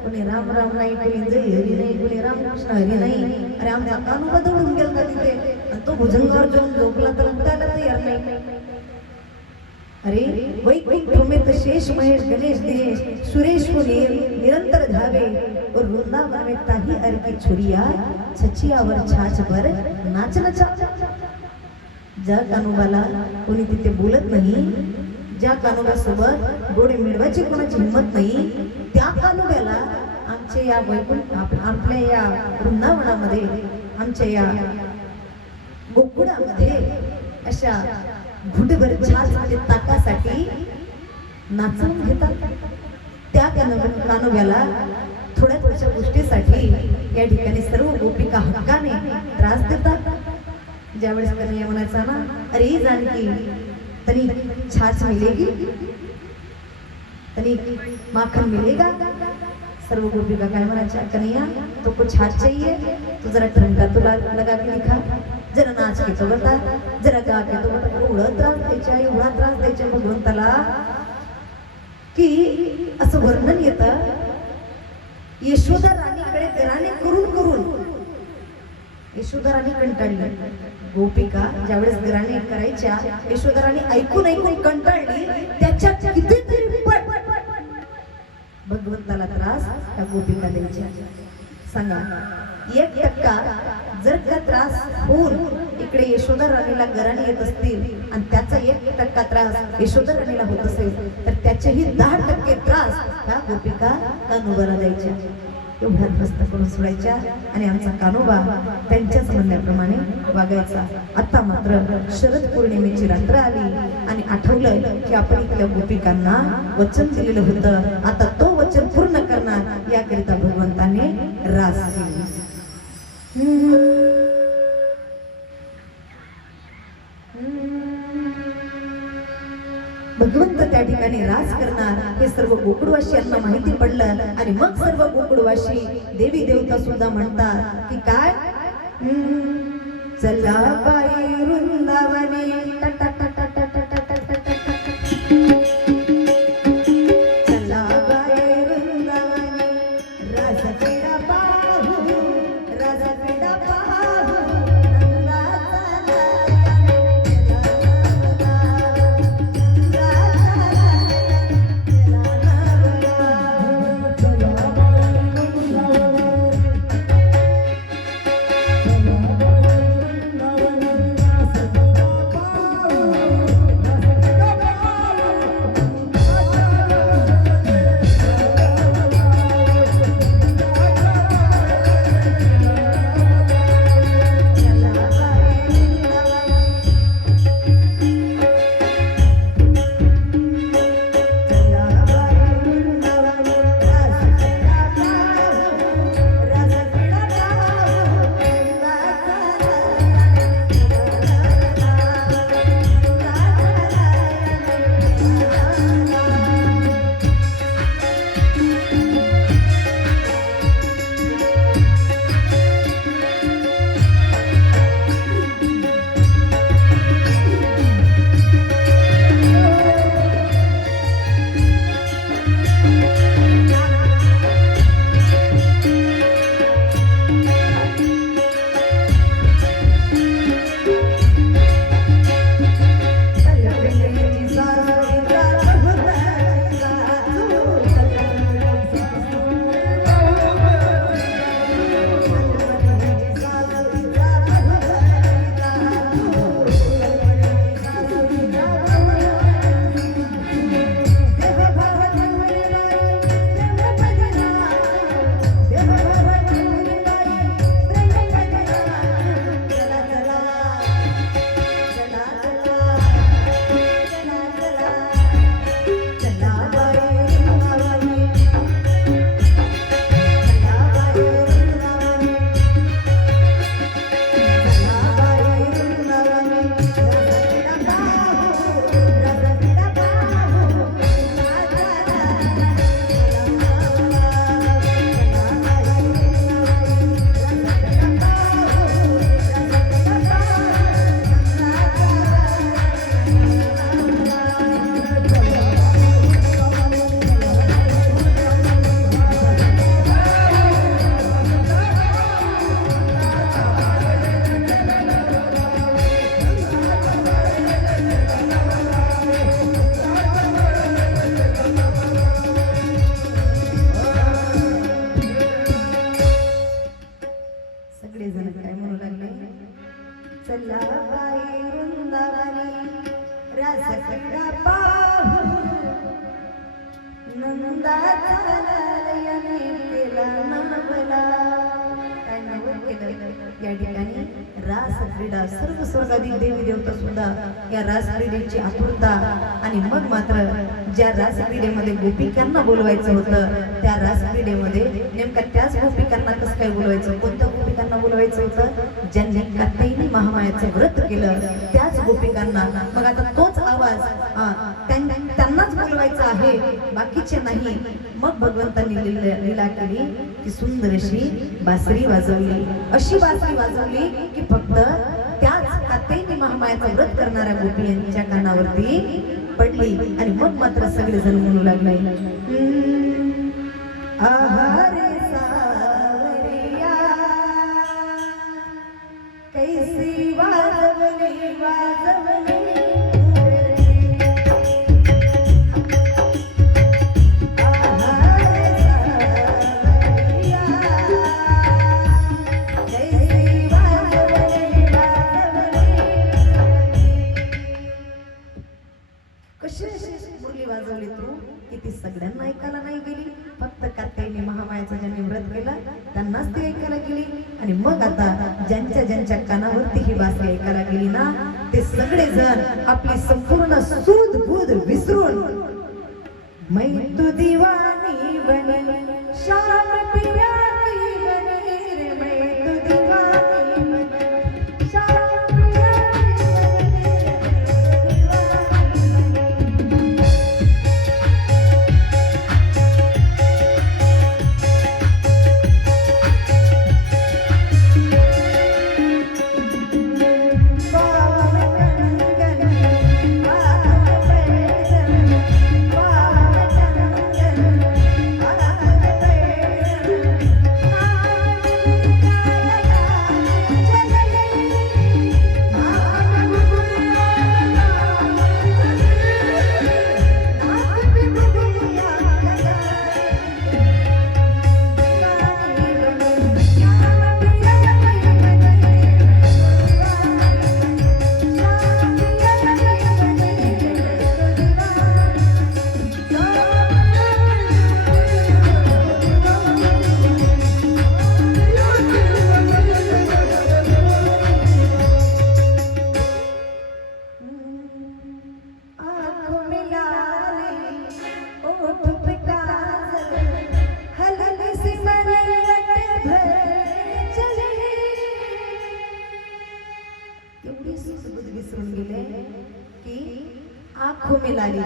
कोणी राम राम नाही, कोणी जय हरी नाही, कोणी रामकृष्ण हरी नाही. अरे आमच्या कानोबा दौडून गेलता तिथे आणि तो भुजंगावर जाऊन झोपला तर उठायला तयार नाही. अरे वैकुंठ में तो शेष महेश गणेश दिनेश सुरेश को निरंतर धावे और वृंदावन में ताही अर की छुरिया छचियावर छाछ पर नाच नचा. ज्या कानोबाला कोणी तिथे बोलत नाही, ज्या कानोब्यासोबत डोळे मिळवायची कोणाची हिंमत नाही, त्या कानोब्याला आमच्या या वैकुंठ आपल्या या वृंदावनामध्ये, आमच्या या गोकुळामध्ये अशा घुटभर छाछ ताकासाठी नाचवून घेतात. त्या कानोब्याला थोड्या थोड्याशा गोष्टीसाठी या ठिकाणी सर्व गोपिका हक्काने त्रास देतात. ज्यावेळेस कन्हैया म्हणायचा ना, अरे जानकी तनी छाछ मिलेगी, तनी माखन मिलेगा. सर्व गोपिका काय म्हणायच्या, कन्हैया तो को छाछ चाहिए तो जरा ठंडा तो लगा के दिखा, जरा नाच के तो बता, जरा गा के तो बता. एवढा त्रास द्यायचा भगवंताला की असं वर्णन येतं. यशोदा राणीकडे घराने करून करून यशोदा राणी कंटाळली. गोपिका ज्यावेळेस घराने करायच्या, यशोदा राणी ऐकून ऐकून कंटाळली. त्याच्या कितीतरी पट भगवंताला त्रास त्या गोपिका द्यायच्या. सांगा 1% जर का त्रास होऊन इकडे यशोदा राणीला घराने येत असतील आणि त्याचा 1% त्रास यशोदा राणीला होत असेल तर त्याचेही 10% त्रास ह्या गोपिका कान्होबाला द्यायच्या. एवढा त्रस्त करून सोडायच्या आणि आमचा कान्होबा त्यांच्याच म्हणण्याप्रमाणे वागायचा. आता मात्र शरद पौर्णिमेची रात्र आली आणि आठवलं की आपण इथल्या गोपिकांना वचन दिलेलं होतं. आता तो वचन पूर्ण करणार याकरिता भगवंताने रास केली. भगवंत त्या ठिकाणी रास करणार हे सर्व गोकुळवासियांना माहिती पडलं आणि मग सर्व गोकुळवासी देवी देवता सुद्धा म्हणतात की काय, चला बाई वृंदावने चला बाई वृंदावने, रास क्रीडा पाहू, रास क्रीडा पाहू, रास क्रीडा पाहू नंदाचा लालयाने केला नवला. काय नवल केलं या ठिकाणी रास क्रीडा. सर्व स्वर्गातील देवी देवता सुद्धा या रास क्रीडेची आतुरता. आणि मग मात्र ज्या रास क्रीडेमध्ये गोपिकांना बोलवायचं होतं त्या रास क्रीडेमध्ये नेमका त्याच गोपिकांना कसं काय बोलवायचं, कोणत्या गोपिकांना बोलवायचं होतं, ज्यांनी कात्यायनी महामायाचं व्रत केलं त्याच गोपिकांना. मग आता तोच आवाज त्यांनाच बोलवायचा आहे, बाकीचे नाही. मग भगवंतांनी लीला केली की सुंदर अशी बासरी वाजवली. अशी बासरी वाजवली की फक्त त्याच कात्यायनी महामायाचं व्रत करणाऱ्या गोपी यांच्या कानावरती पडली. आणि मग मात्र सगळे जण म्हणू लागले आहारे सावरिया कैसी वाजवली वाजवली. मुरली वाजवली तू की ती सगळ्यांना ऐकायला नाही गेली, फक्त कात्यायनी महामायाचं ज्यांनी व्रत केलं त्यांनाच ती ऐकायला गेली. आणि मग आता ज्यांच्या ज्यांच्या कानावरती ही बासरी ऐकायला गेली ना ते सगळे जण आपली संपूर्ण सूद बुध विसरून मैं तू दीवानी बनी शाम पिया की बनी रे, मैं तू दीवानी बनी शाम पिया विसरून गेले की आँखों में लाली.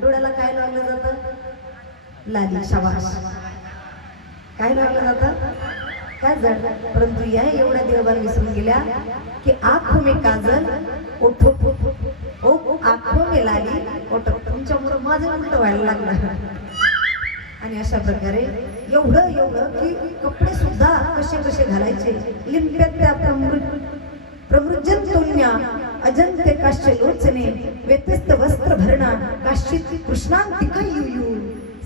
डोळ्याला काय लावलं जातं, लाली. शाबाश. काय लावलं जातं, काय जड. परंतु या एवढ्या देवान विसरून गेल्या की आँखों में काजल ओठो ओ आँखों में लाली ओठो. तुमच्यामुळे माझं उलट व्हायला लागलं. आणि अशा प्रकारे एवढं की कपडे सुद्धा कसे कसे घालायचे. लिंप्यात्या प्रमृजन तुन्या अजंते काश्य लोचने व्यतिस्त वस्त्र भरणा काश्चित कृष्णांतिका युयू.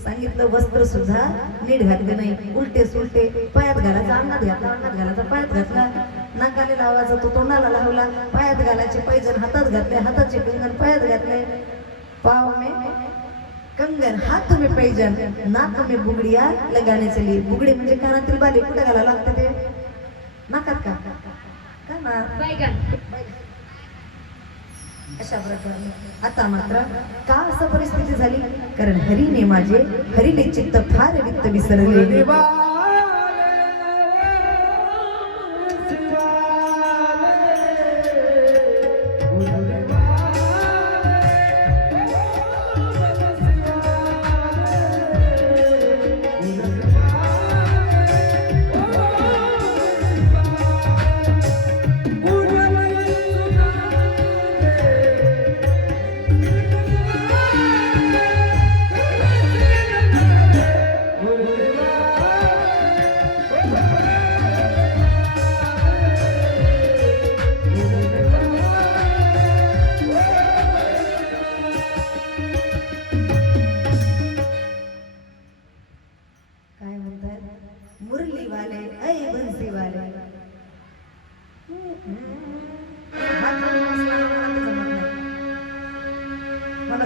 सांगितलं वस्त्र सुद्धा नीट घातलं नाही, उलटे सुलटे. पायात घालायचा अंगात घातला, अंगात घालायचा पायात घातला. नाकाला लावायचा तो तोंडाला लावला. पायात घालायचे पैजण हातात घातले, हाताचे कंगन पायात घातले. पाव में कंगन हाथ में पैजण नाक में बुगडिया लगाने चली. बुगडी म्हणजे कानातील बाली. कुठे घालायला लागते ते, नाकात का अशा प्रकारे. आता मात्र का असं परिस्थिती झाली, कारण हरीने माझे हरीने चित्त फार वित्त विसरले.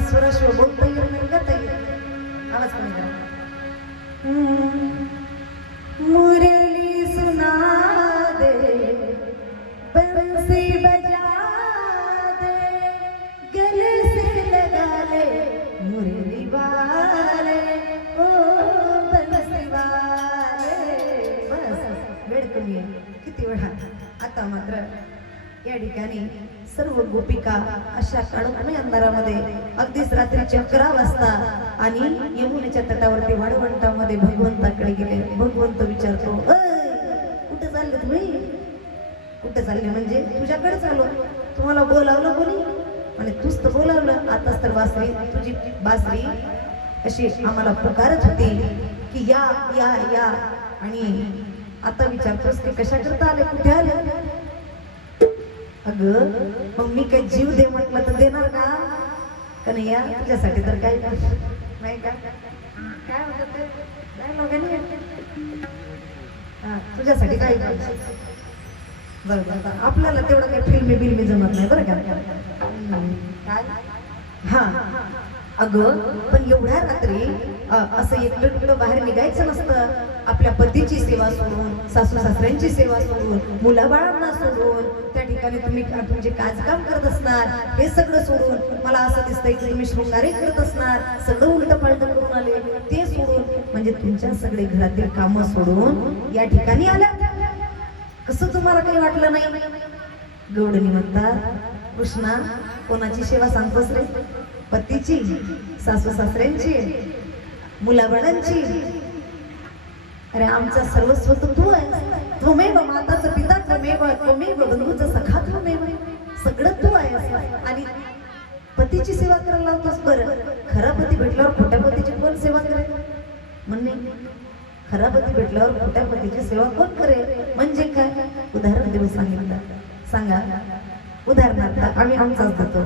स्वराशिवाय बोलता येत नाही गाता येत नाही. आवाज कमी करा. मुरली सुना दे बंसी बजा दे गले से लगा ले मुरली वाले ओ बंसी वाले. बस वेळ कमी आहे. किती वेळा. आता मात्र या ठिकाणी सर्व गोपिका अशा काळोखी अंधारामध्ये अगदीच रात्रीचे 11 वाजता आणि यमुनेच्या तटावरती वाळवंटामध्ये भगवंताकडे गेले. भगवंत विचारतो, कुठे चालले तुम्ही? कुठे चालले म्हणजे तुझ्याकडे चाललो. तुम्हाला बोलावलं कोणी? आणि तूच तर बोलावलं. आताच तर बासरी तुझी बासरी अशी आम्हाला पुकारत होती की या या या. आणि आता विचारतोस की कशा करता आले, कुठे आले? अगं मग मी काही जीव दे म्हटलं तर देणार का? कन्हैया तुझ्यासाठी तर काही नाही का? काय म्हणतात ते? काय लोकांनी तुझ्यासाठी काही बरं. आपल्याला तेवढं काही फिल्मी बिल्मी जमत नाही बरं का? हा अगं पण एवढ्या रात्री असं एकटं बाहेर निघायचं नसतं. आपल्या पतीची सेवा सोडून, सासू सासऱ्यांची सेवा सोडून, मुलाबाळांना सोडून त्या ठिकाणी तुम्ही तुमचे काजकाम करत असणार. हे सगळं सोडून मला असं दिसतंय की तुम्ही शृंगारी करत असणार. सगळं उलट पालट करून आले ते सोडून, म्हणजे तुमच्या सगळे घरातील कामं सोडून या ठिकाणी आल्या. कसं तुम्हाला काही वाटलं नाही? गौडणी म्हणतात, कृष्णा कोणाची सेवा सांगतोस रे? पतीची, सासू सासऱ्यांची, मुलाबाळांची. अरे आमचा सर्वस्व तर तू आहे. त्वमेव माताचं पिता, त्वमेव बंधूचं सखा, त्वमेव सगळं तू आहे. आणि पतीची सेवा करायला लावतोस. बरं खरा पती भेटल्यावर खोट्या पतीची कोण सेवा करेल? म्हणणे खरा पती भेटल्यावर खोट्या पतीची सेवा कोण करेल? म्हणजे काय? उदाहरण देऊन सांगितलं. सांगा. उदाहरणार्थ आम्ही आमचाच देतो.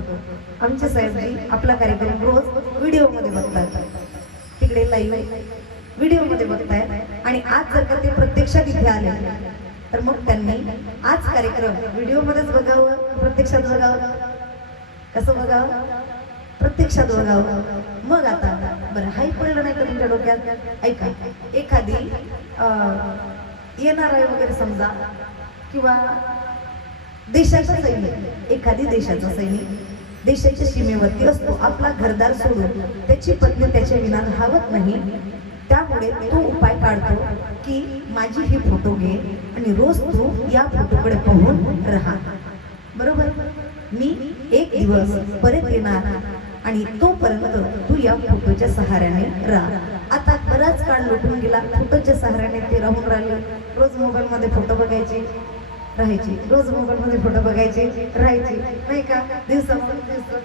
आमचे साहेबजी आपला कार्यक्रम रोज व्हिडिओमध्ये बघतात. तिकडे लाईव्ह व्हिडिओमध्ये बघतायत. आणि आज जर का ते प्रत्यक्षात इथे आले तर मग त्यांनी आज कार्यक्रम व्हिडिओमध्येच बघावं, प्रत्यक्षात बघावं? कसं बघावं? प्रत्यक्षात बघावं. मग आता बरं हाही पडलं नाही का तुमच्या डोक्यात? ऐका, एखादी येणार आहे वगैरे समजा, किंवा देशाचा सैनिक, एखादी देशाचा सैनिक देशाच्या सीमेवरती असतो. आपला घरदार सोडून त्याची पत्नी त्याच्या विना राहत नाही. त्यामुळे तो उपाय काढतो की माझी ही फोटो घे आणि रोज तू या फोटोकडे पाहून राहा. बरोबर? मी एक दिवस परत येणार आणि तोपर्यंत तू या फोटोच्या सहाऱ्याने राहा. आता बराच काळ लुटून गेला. फोटोच्या सहाऱ्याने ते राहून राहिले. रोज मोबाईल मध्ये फोटो बघायचे राहायची, रोज मोबाईल मध्ये फोटो बघायचे राहायचे, नाही का? दिवस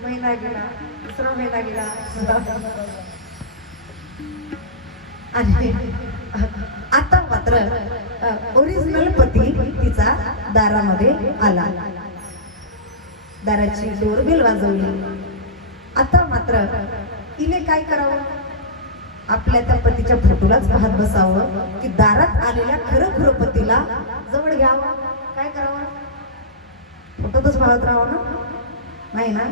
महिना गेला, दुसरा महिना गेला. आणि आता मात्र ओरिजिनल पती तिचा दारामध्ये आला. दाराची डोरबेल वाजवली. आता मात्र तिने काय करावं? आपल्या त्या पतीच्या फोटोलाच पाहत बसावं की दारात आलेल्या खरं पतीला जवळ घ्यावं? काय करावं? फोटोतच पाहत राहावं ना? नाही ना?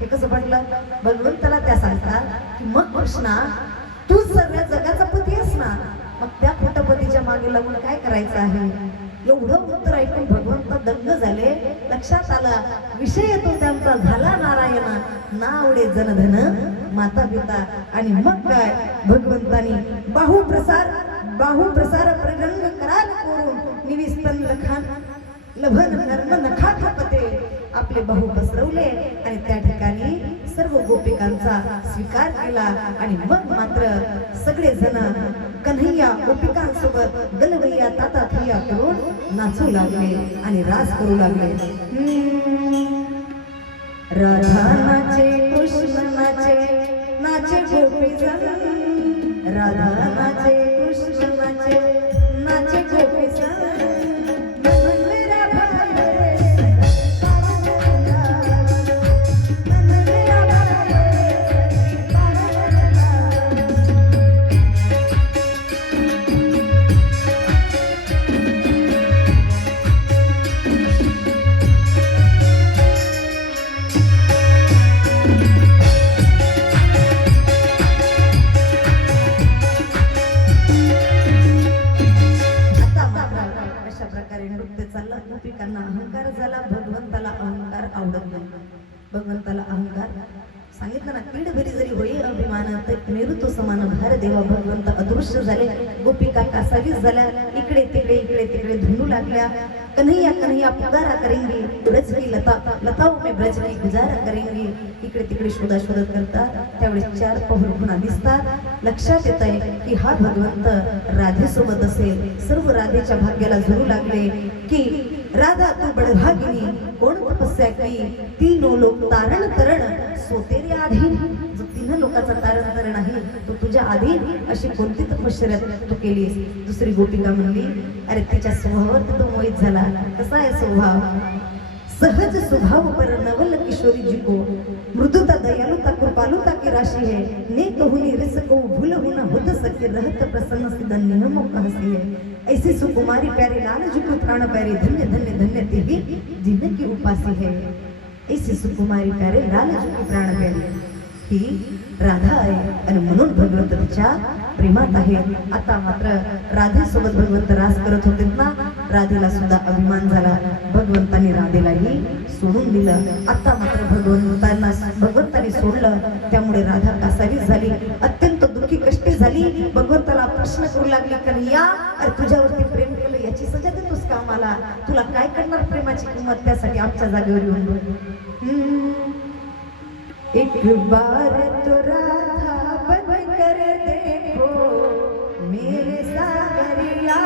हे कसं म्हटलं? भगवंताला त्या सांगतात की मग कृष्णा तू सगळ्या जगाचा पती आहेस ना, मग त्या फोटोपतीच्या मागे लागून काय करायचं आहे? एवढं उत्तर ऐकून भगवंत दंग झाले. लक्षात आला विषय तो त्यांचा झाला नारायणा, ना आवडे जनधन माता पिता. आणि मग काय? भगवंतानी बाहू प्रसार प्रगंग कराल करून निविस्तन लखान लभन नर्म नखा खापते. आपले बाहू पसरवले आणि त्या ठिकाणी सर्व गोपिकांचा स्वीकार केला. आणि मग मात्र सगळे जण कन्हैया गोपिकांसोबत गलवैया ताता थैया करून नाचू लागले आणि रास करू लागले. राधा नाचे, कृष्ण नाचे, नाचे गोपीजन. राधा नाचे, कृष्ण नाचे, नाचे गोपीजन. भगवंताला अहंकार आवडत नाही. भगवंताला अहंकार सांगितलं ना, तीड भरी जरी होई अभिमानात मेरू तो समान भार देवा. भगवंत अदृश्य झाले, गोपिका कासावीस झाल्या, इकडे तिकडे धुंडू लागल्या. कन्हैया कन्हैया पुकारा करेंगे, ब्रज की लता लताओं में ब्रज की गुजारा करेंगे. इकडे तिकडे शोधत करतात. त्यावेळेस चार पहुर पुन्हा दिसतात. लक्षात येत आहे की हा भगवंत राधेसोबत असेल. सर्व राधेच्या भाग्याला झुरू लागले की राधा तू बडभागिनी, कोण तपस्या की तीनो लोक तारण तरण सोतेरे आधीन. जो तीन लोकांचा तारण तरण आहे तो तुझ्या आधीन, अशी कोणती तपश्चर्या तू केलीस. दुसरी गोपिका म्हणली, अरे तिच्या स्वभावावर तो मोहित झाला. कसा आहे स्वभाव? सहज स्वभाव पर नवल किशोरी जी को, मृदुता दयालुता कृपालुता की राशि है. नेक हुनी रिस को भूल होना होत सके, रहत प्रसन्न सिदन नियमों का हसी है. ऐसी सुकुमारी प्यारे लाल जी को प्राण प्यारे, धन्य धन्य धन्य तेही जिन की उपासी है. ऐसी सुकुमारी प्यारे लाल जी की प्राण प्यारी ही राधा आहे आणि म्हणून भगवंत तिच्या प्रेमात आहे. आता मात्र राधेसोबत भगवंत रास करत होते ना, राधेला सुद्धा अभिमान झाला. भगवंताने राधेलाही सोडून दिलं. आता मात्र भगवंताने सोडलं, त्यामुळे राधा कासावीस झाली, अत्यंत दुःखी कष्टी झाली. भगवंताला प्रश्न करू लागली, कन्हैया अरे तुझ्यावरती प्रेम केलं याची सजा देतोस का आम्हाला? तुला काय करणार प्रेमाची किंमत? त्यासाठी आमच्या जागेवर येऊन बोल. एक बार तो राधा बन कर देखो मेरे सागरिया.